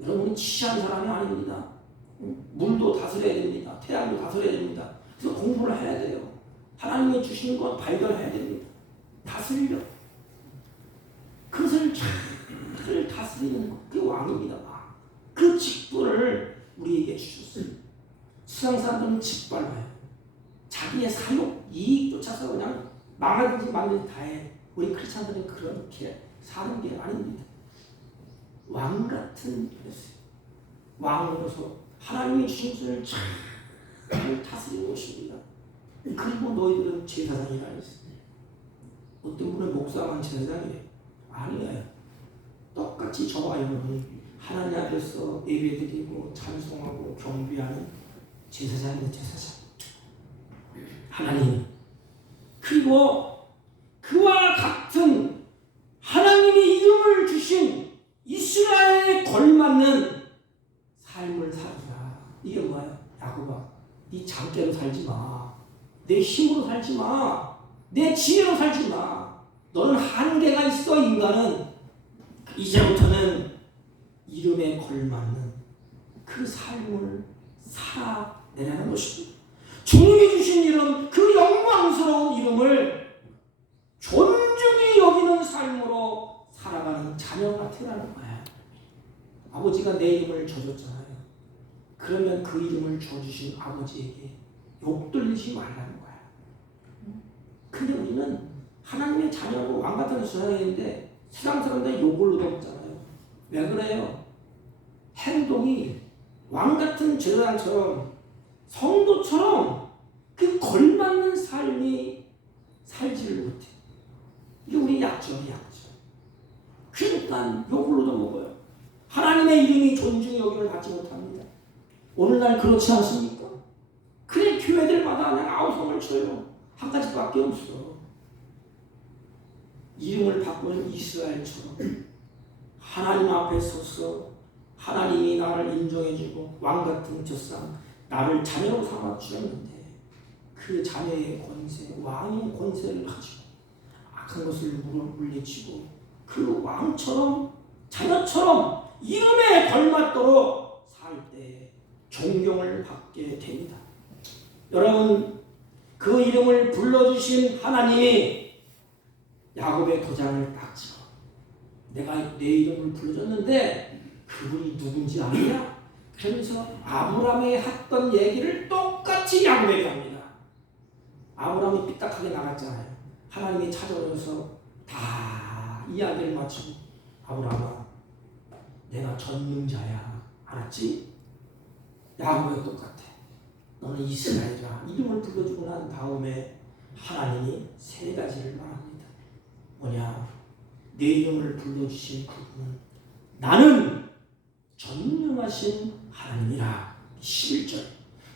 여러분은 지시한 사람이 아닙니다. 물도 다스려야 됩니다. 태양도 다스려야 됩니다. 그래서 공부를 해야 돼요. 하나님이 주신 것 발견해야 됩니다. 다스리려. 그것을 잘 다스리는 것. 그게 왕입니다. 왕. 그 직분을 우리에게 주셨어요. 세상 사람들은 직발해요. 자기의 사욕, 이익 쫓아서 그냥 망하든지 말든지 다 해. 우리 크리스찬들은 그렇게 사는 게 아닙니다. 왕 같은 그랬어요. 왕으로서 하나님이 주신 것을 잘 다스리는 것입니다. 그리고 너희들은 제사장이라 했어요. 어떤 분은 목사만 제사장이래요. 아니에요. 똑같이 저와 여러분이 하나님 앞에서 예배드리고 찬송하고 경배하는 제사장입니다. 제사장. 하나님. 그리고 그와 같은 하나님이 이름을 주신 이스라엘에 걸맞는 삶을 살아라. 이게 뭐야? 야곱아, 네 장대로 살지 마. 내 힘으로 살지 마. 내 지혜로 살지 마. 너는 한계가 있어. 인간은 이제부터는 이름에 걸맞는 그 삶을 살아내라는 것입니다. 주님이 주신 이름, 그 영광스러운 이름을 존중히 여기는 삶으로 살아가는 자녀가 되라는 거야. 아버지가 내 이름을 줘줬잖아요. 그러면 그 이름을 줘주신 아버지에게 욕들리지 말라는 거야. 근데 우리는 하나님의 자녀고 왕같은 세상인데 세상 사람들 욕을 얻었잖아요. 왜 그래요? 행동이 왕같은 제사장처럼 성도처럼 그 걸맞는 삶이 살지를 못해. 이게 우리 약점이 약점. 그러니까 욕을 얻어먹어요. 하나님의 이름이 존중의 여김을 받지 못합니다. 오늘날 그렇지 않습니까? 그래 교회들마다 그냥 아우성을 쳐요. 한 가지밖에 없어. 이름을 바꾸는 이스라엘처럼 하나님 앞에 서서 하나님이 나를 인정해주고 왕같은 제사장 나를 자녀로 삼아 주셨는데 그 자녀의 권세, 왕의 권세를 가지고 악한 것을 물리치고 그 왕처럼 자녀처럼 이름에 걸맞도록 살 때 존경을 받게 됩니다. 여러분 그 이름을 불러주신 하나님이 야곱의 도장을 딱 찍어. 내가 내 이름을 불러줬는데 그분이 누군지 아느냐? 그러면서 아브라함이 했던 얘기를 똑같이 야곱에게 합니다. 아브라함이 삐딱하게 나갔잖아요. 하나님이 찾아오셔서 다 이야기를 마치고 아브라함아 내가 전능자야 알았지? 야곱과 똑같아. 너는 이스라엘이라 이름을 불러주고 난 다음에 하나님이 세 가지를 말합니다. 뭐냐? 내 이름을 불러주신 그분은 나는 전능하신 하나님이라. 11절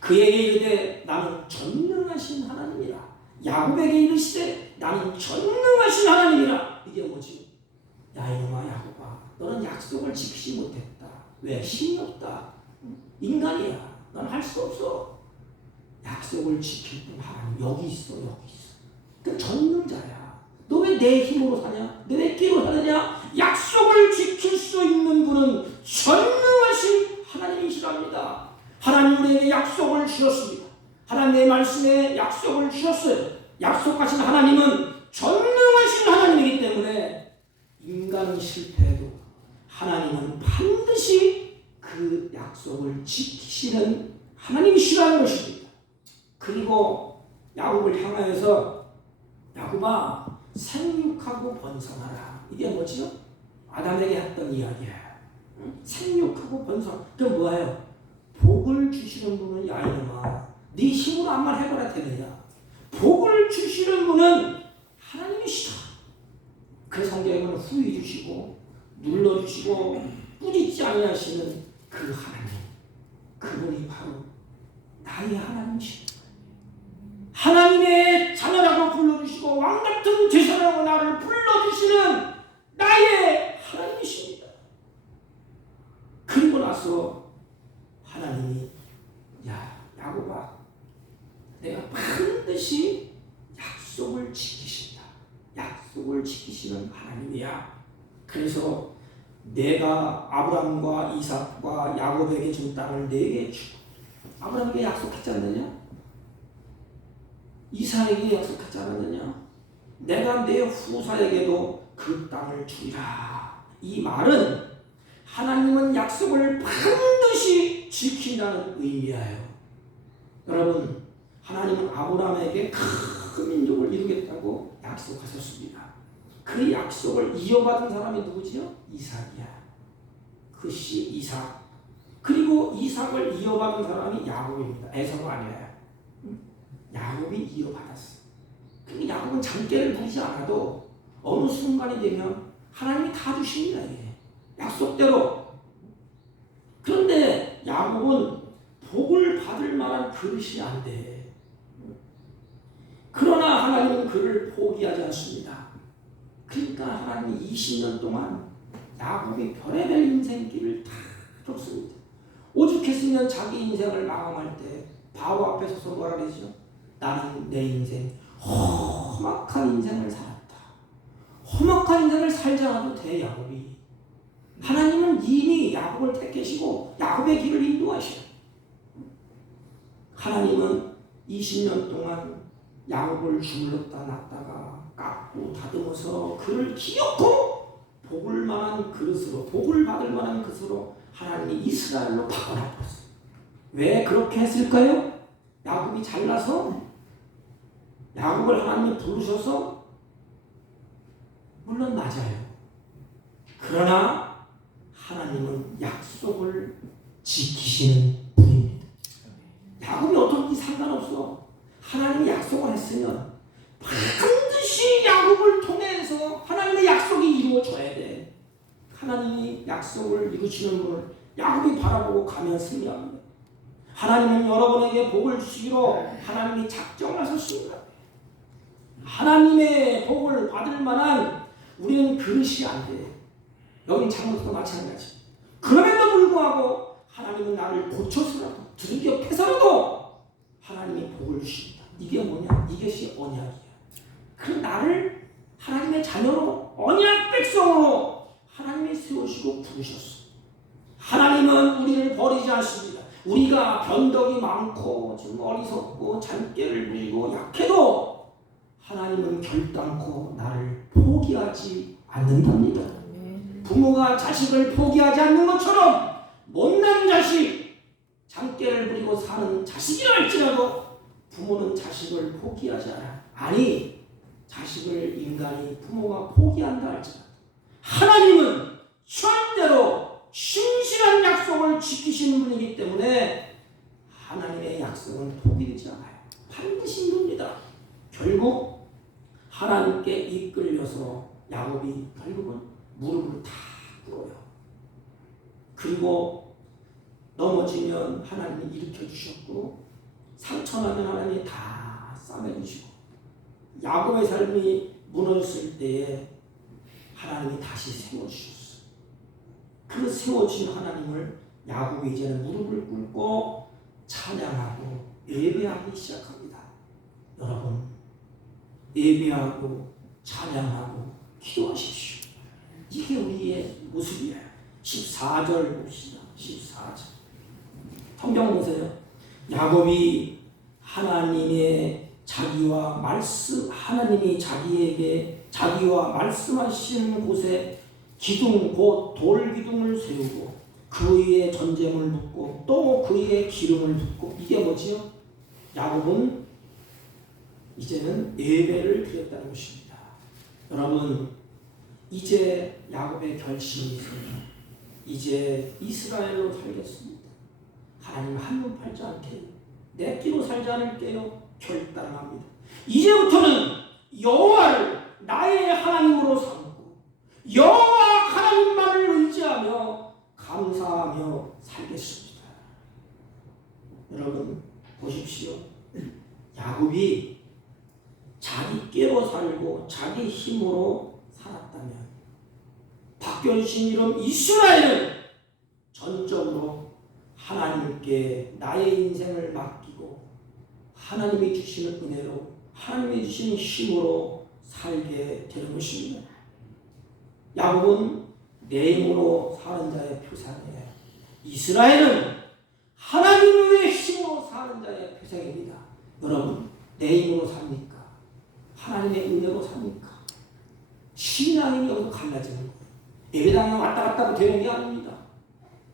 그에게 이르되 나는 전능하신 하나님이라. 야곱에게 이르시되 나는 전능하신 하나님이라. 이게 뭐지? 야 이놈아 야곱아 너는 약속을 지키지 못했다. 왜? 힘이 없다. 인간이야. 넌 할 수 없어. 약속을 지킬 분 하나님 여기 있어. 그 전능자야. 너 왜 내 힘으로 사냐? 너 왜 끼로 사느냐? 약속을 지킬 수 있는 분은 전능하신 하나님이시랍니다. 하나님 우리에게 약속을 주셨습니다. 하나님의 말씀에 약속을 주셨어요. 약속하신 하나님은 전능하신 하나님이기 때문에 인간은 실패해도 하나님은 반드시 그 약속을 지키시는 하나님이시라는 것입니다. 그리고 야곱을 향하여서 야곱아 생육하고 번성하라. 이게 뭐지요? 아담에게 했던 이야기야. 생육하고 번성. 그럼 뭐예요? 복을 주시는 분은 야 이놈아 네 힘으로 아무 말 해봐라 되느냐? 복을 주시는 분은 하나님이시다. 그 성경에는 후히 주시고 눌러주시고 뿌리지 아니하시는 그 하나님, 그분이 바로 나의 하나님이십니다. 하나님의 자녀라고 불러주시고 왕같은 제사라고 나를 불러주시는 나의 하나님이십니다. 그리고 나서 하나님이 야곱아 내가 반드시 약속을 지키신다. 약속을 지키시는 하나님이야. 그래서 내가 아브라함과 이삭과 야곱에게 준 땅을 내게 주고 아브라함에게 약속하지 않느냐? 이삭에게 약속하지 않았느냐? 내가 내 후사에게도 그 땅을 주리라. 이 말은 하나님은 약속을 반드시 지킨다는 의미예요. 여러분 하나님은 아브라함에게 큰 민족을 이루겠다고 약속하셨습니다. 그 약속을 이어받은 사람이 누구지요? 이삭이야. 그 씨 이삭. 그리고 이삭을 이어받은 사람이 야곱입니다. 에서가 아니에요. 야곱이 이어받았어. 근데 야곱은 장깨를 부리지 않아도 어느 순간이 되면 하나님이 다 주십니다. 이게. 약속대로. 그런데 야곱은 복을 받을 만한 그릇이 안 돼. 그러나 하나님은 그를 포기하지 않습니다. 그러니까 하나님이 20년 동안 야곱이 별의별 인생길을 다 줬습니다. 오죽했으면 자기 인생을 마감할 때 바로 앞에 서서 뭐라 그러죠? 나는 내 인생 험악한 인생을 살았다. 험악한 인생을 살지 않아도 돼 야곱이. 하나님은 이미 야곱을 택하시고 야곱의 길을 인도하셔. 하나님은 20년 동안 야곱을 주물렀다 놨다가 깎고 다듬어서 그를 기어코 복을 만한 그릇으로 복을 받을 만한 그릇으로 하나님이 이스라엘로 바꿔놨어요. 왜 그렇게 했을까요? 야곱이 잘나서? 야곱을 하나님이 부르셔서? 물론 맞아요. 그러나 하나님은 약속을 지키시는 분입니다. 야곱이 어떤지 상관없어. 하나님이 약속을 했으면 반드시 야곱을 통해서 하나님의 약속이 이루어져야 돼. 하나님이 약속을 이루시는 분을 야곱이 바라보고 가면 승리합니다. 하나님은 여러분에게 복을 주시기로 하나님이 작정하셨습니다. 하나님의 복을 받을 만한 우리는 그릇이 안 돼. 여긴 장로도 마찬가지. 그럼에도 불구하고 하나님은 나를 고쳐서라도 두들겨 패서라도 하나님이 복을 주십니다. 이게 뭐냐? 이것이 언약이야. 그 나를 하나님의 자녀로 언약 백성으로 하나님이 세우시고 부르셨어. 하나님은 우리를 버리지 않습니다. 우리가 변덕이 많고 좀 어리석고 잔꾀를 부리고 약해도 하나님은 결단코 나를 포기하지 않는답니다. 부모가 자식을 포기하지 않는 것처럼 못난 자식, 잔꾀를 부리고 사는 자식이라 할지라도 부모는 자식을 포기하지 않아. 아니, 자식을 인간이 부모가 포기한다 할지라도 하나님은 절대로 신실한 약속을 지키시는 분이기 때문에 하나님의 약속은 포기되지 않아요. 반드시 이룹니다. 결국 하나님께 이끌려서 야곱이 결국은 무릎을 다 꿇어요. 그리고 넘어지면 하나님이 일으켜 주셨고 상처나면 하나님이 다 싸매주시고 야곱의 삶이 무너졌을 때에 하나님이 다시 세워주셨어요. 그 세워진 하나님을 야곱이 이제는 무릎을 꿇고 찬양하고 예배하기 시작합니다. 여러분 예배하고 찬양하고 기도하십시오. 이게 우리의 모습이에요. 14절 봅시다. 14절 성경 보세요. 야곱이 하나님이 자기와 말씀하시는 곳에 기둥 곧 돌 기둥을 세우고 그 위에 전제물 붓고 또 그 위에 기름을 붓고 이게 뭐지요? 야곱은 이제는 예배를 드렸다는 것입니다. 여러분 이제 야곱의 결심이 있어요. 이제 이스라엘로 살겠습니다. 하나님 한눈 팔지 않게 내 끼로 살지 않을게요. 결단합니다. 이제부터는 여호와를 나의 하나님으로 삼고 여호와 하나님만을 의지하며 감사하며 살겠습니다. 여러분 보십시오. 야곱이 자기 꾀로 살고 자기 힘으로 살았다면 바뀌어주신 이름 이스라엘은 전적으로 하나님께 나의 인생을 맡기고 하나님이 주시는 은혜로 하나님이 주시는 힘으로 살게 되는 것입니다. 야곱은 내 힘으로 사는 자의 표상이에요. 이스라엘은 하나님의 힘으로 사는 자의 표상입니다. 여러분 내 힘으로 삽니까? 하나님의 은혜로 삽니까? 신앙이 여기서 갈라지는 거예요. 예배당에 왔다 갔다 되는 게 아닙니다.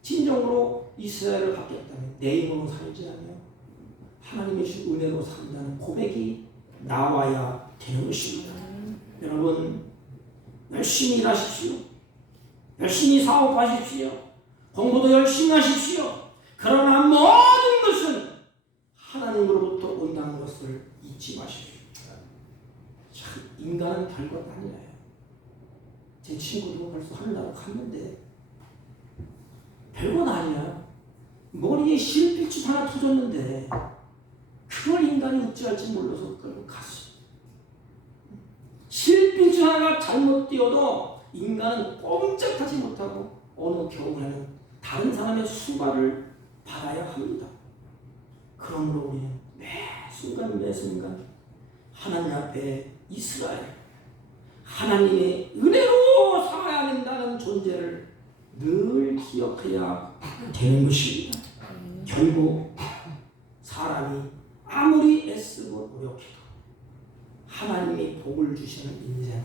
진정으로 이스라엘을 받겠다면 내 힘으로 살지 않으며 하나님의 주신 은혜로 산다는 고백이 나와야 되는 것입니다. 여러분 열심히 일하십시오. 열심히 사업하십시오. 공부도 열심히 하십시오. 그러나 모든 것은 하나님으로부터 온다는 것을 잊지 마십시오. 참 인간은 별것 아니에요. 제 친구도 벌써 하늘나라 갔는데 별건 아니야. 머리에 실빛이 하나 터졌는데 그걸 인간이 어찌할지 몰라서 끌고 갔어. 실빛 하나가 잘못 뛰어도 인간은 꼼짝하지 못하고 어느 겨울에는 다른 사람의 수발을 받아야 합니다. 그러므로 우리는 매 순간 하나님 앞에 이스라엘 하나님의 은혜로 살아야 된다는 존재를 늘 기억해야 되는 것입니다. 결국 사람이 아무리 애쓰고 노력해도 하나님이 복을 주시는 인생은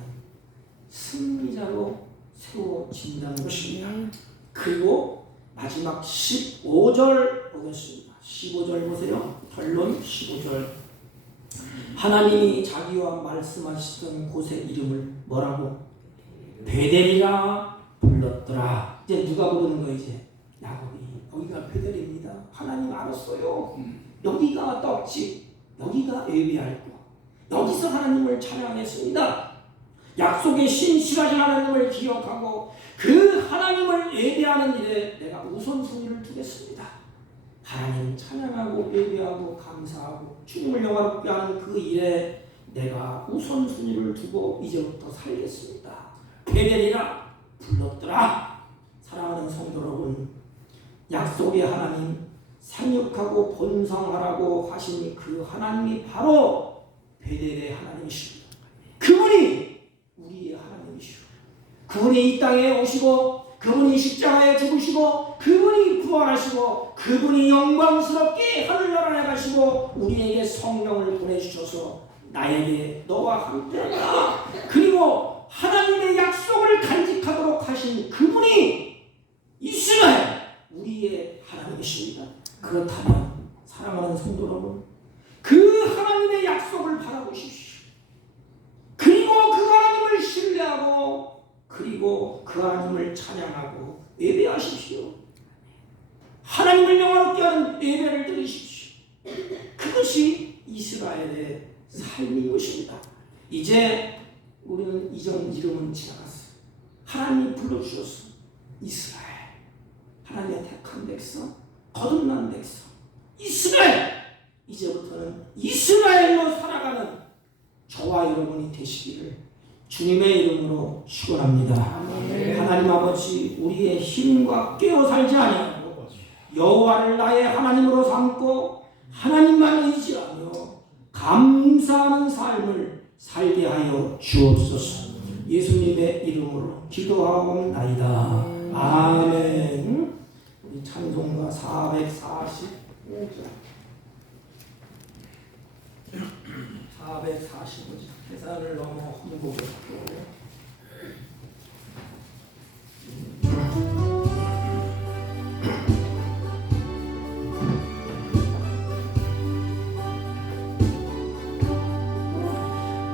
승리자로 세워진다는 것입니다. 그리고 마지막 15절 보겠습니다. 15절 보세요. 결론 15절. 하나님이 자기와 말씀하시던 곳의 이름을 뭐라고? 베델이라 불렀더라. 이제 누가 부르는 거 이제? 야곱이. 여기가 베델입니다. 하나님 알았어요. 여기가 떡집, 여기가 예배할 곳. 여기서 하나님을 찬양했습니다. 약속의 신실하신 하나님을 기억하고 그 하나님을 예배하는 일에 내가 우선순위를 두겠습니다. 하나님 찬양하고 예배하고 감사하고 주님을 영화롭게 하는 그 일에 내가 우선순위를 두고 이제부터 살겠습니다. 베델이라 불렀더라. 사랑하는 성도 여러분, 약속의 하나님, 생육하고 번성하라고 하신 그 하나님이 바로 베델의 하나님이십니다. 그분이 우리의 하나님이시오. 그분이 이 땅에 오시고 그분이 십자가에 죽으시고 그분이 부활하시고 그분이 영광스럽게 하늘나라에 가시고 우리에게 성령을 보내주셔서 나에게 너와 함께하라. 그리고 하나님의 약속을 간직하도록 하신 그분이 이스라엘 우리의 하나님이십니다. 그렇다면 사랑하는 성도 여러분, 그 하나님의 약속을 바라보십시오. 그리고 그 하나님을 신뢰하고 그리고 그 하나님을 찬양하고 예배하십시오. 하나님을 영화롭게 하는 예배를 드리십시오. 그것이 이스라엘의 삶인 것입니다. 이제 우리는 이전 이름은 지나갔어요. 하나님이 불러주셨어. 이스라엘. 하나님의 택한 백성, 거듭난 백성. 이스라엘. 이제부터는 이스라엘로 살아가는 저와 여러분이 되시기를 주님의 이름으로 축원합니다. 하나님 아버지, 우리의 힘과 깨어 살지 아니하고 여호와를 나의 하나님으로 삼고 하나님만 의지하며 감사하는 삶을 살게 하여 주옵소서. 예수님의 이름으로 기도하옵나이다. 아멘. 우리 찬송가 445장 445장 계산을 넘어 헌복했고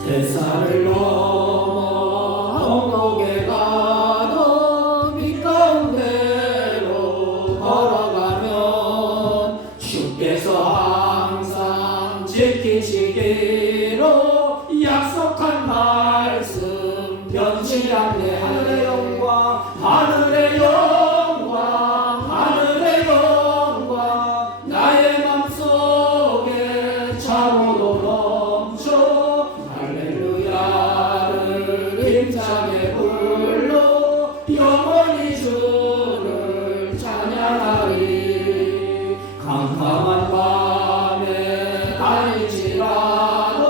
대사를 넘어 험곡에 가도 빛 가운데로 걸어가면 주께서 항상 지키시기로 약속한 말씀 변치 않네. 하늘의 영광, 하늘의 영광, 하늘의 영광 나의 맘속에 참으로 넘쳐 할렐루야를 힘차게 불러 영원히 주를 찬양하리. 캄캄한 밤에 다닐지라도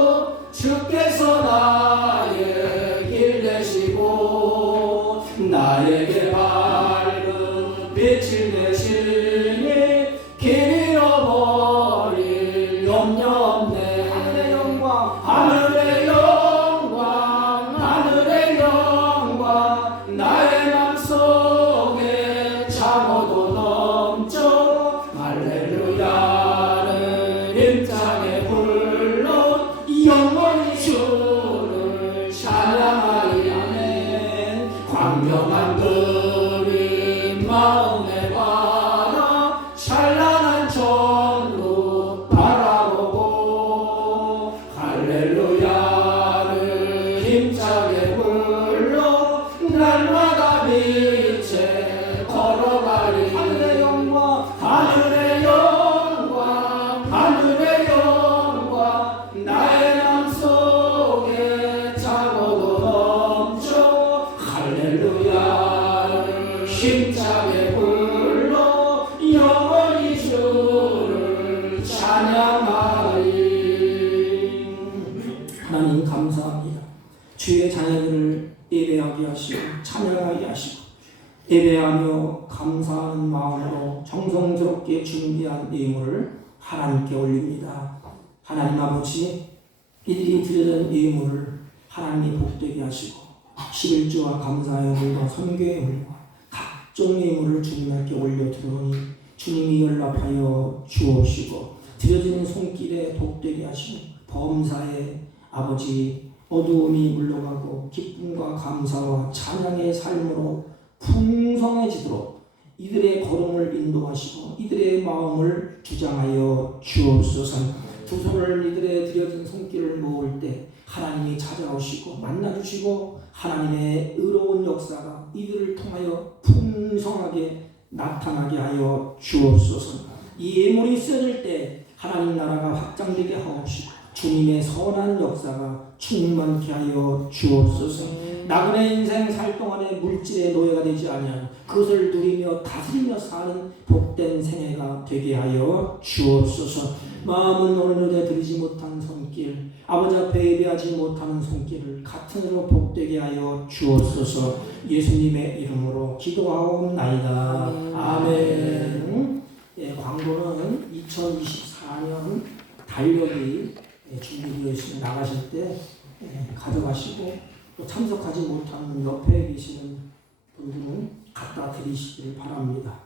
주께서 나의 길 되시고 나에게 밝은 빛을 되시니 길 잃어버릴 염려 없네. 하늘의 영광, 하늘의 영광, 하늘의 영광 나의 맘속에 참어도 넘쳐 할렐루야를 힘차게 불러 영원히 주를 찬양하리. 아멘. 광명한 그림 마음에 바라 찬란한 전로 바라보고 할렐루야를 힘차게 불러 날마다 빛에 걸어가리. 하늘의 영광, 하늘의 영광, 하늘의 영광 나의 맘속에 참어도 넘쳐 할렐루야를 힘차게 불러 영원히 주를 찬양하리. 하나님 감사합니다. 주의 자녀들을 예배하게 하시고 찬양하게 하시고 예배하며 감사하는 마음으로 정성스럽게 준비한 예물을 하나님께 올립니다. 하나님 아버지, 이들이 드리는 예물을 하나님이 복되게 하시고 11주와 감사의 예물과 선교의 예물과 각종 예물을 주님께 올려드리니 주님이 연락하여 주옵시고 드려지는 손길에 복되게 하시고 범사에 아버지 어두움이 물러가고 기쁨과 감사와 찬양의 삶으로 풍성해지도록 이들의 걸음을 인도하시고 이들의 마음을 주장하여 주옵소서. 두 손을 이들의 드려진 손길을 모을 때 하나님이 찾아오시고 만나주시고 하나님의 의로운 역사가 이들을 통하여 풍성하게 나타나게 하여 주옵소서. 이 예물이 쓰여질 때 하나님 나라가 확장되게 하옵시고 주님의 선한 역사가 충만케 하여 주옵소서. 나그네 인생 살 동안에 물질의 노예가 되지 아니하고 그것을 누리며 다스리며 사는 복된 생애가 되게 하여 주옵소서. 마음은 오늘날에 드리지 못한 손길, 아버지 앞에 예배하지 못하는 손길을 같은 으로 복되게 하여 주옵소서. 예수님의 이름으로 기도하옵나이다. 아멘. 예, 광고는 2024년 달력이 준비되어 있으면 나가실 때 가져가시고 또 참석하지 못하는 옆에 계시는 분들은 갖다 드리시길 바랍니다.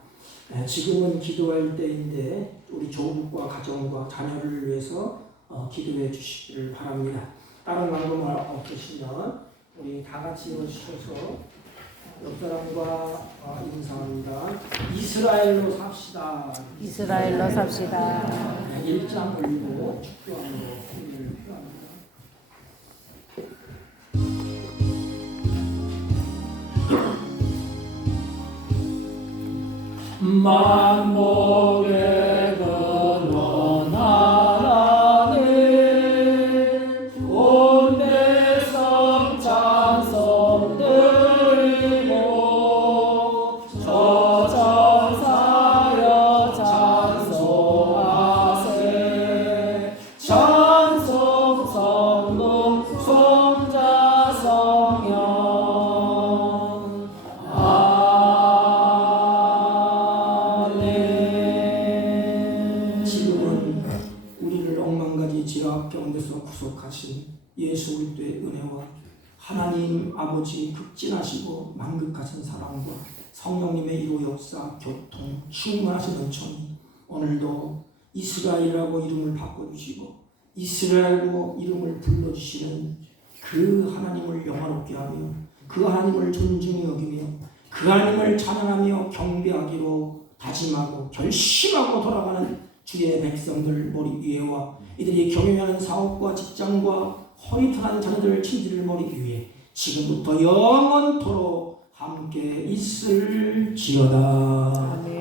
지금은 기도할 때인데 우리 조국과 가정과 자녀를 위해서 기도해 주시기를 바랍니다. 다른 광고만 없으시면 우리 다 같이 오셔서 옆 사람과 인사합니다. 이스라엘로 삽시다. 이스라엘로 삽시다. 일장 올리고 축도함으로 우리를 표합니다. 만복의 근원 하나님 온 백성 찬송 드리고 저천사여 찬송하세 찬송 성동 성자 성령 지금은 우리를 억만가지 죄악 가운데서 구속하신 예수 그리스도의 은혜와 하나님 아버지 극진하시고 만극하신 사랑과 성령님의 이로 역사, 교통, 충만하신 은총이 오늘도 이스라엘이라고 이름을 바꿔주시고 이스라엘로 이름을 불러주시는 그 하나님을 영화롭게 하며 그 하나님을 존중히 여기며 그 하나님을 찬양하며 경배하기로 다짐하고 결심하고 돌아가는 주의 백성들 머리 위에와 이들이 경영하는 사업과 직장과 허리편한 자녀들 친지들 머리 위에 지금부터 영원토록 함께 있을지어다. 아멘.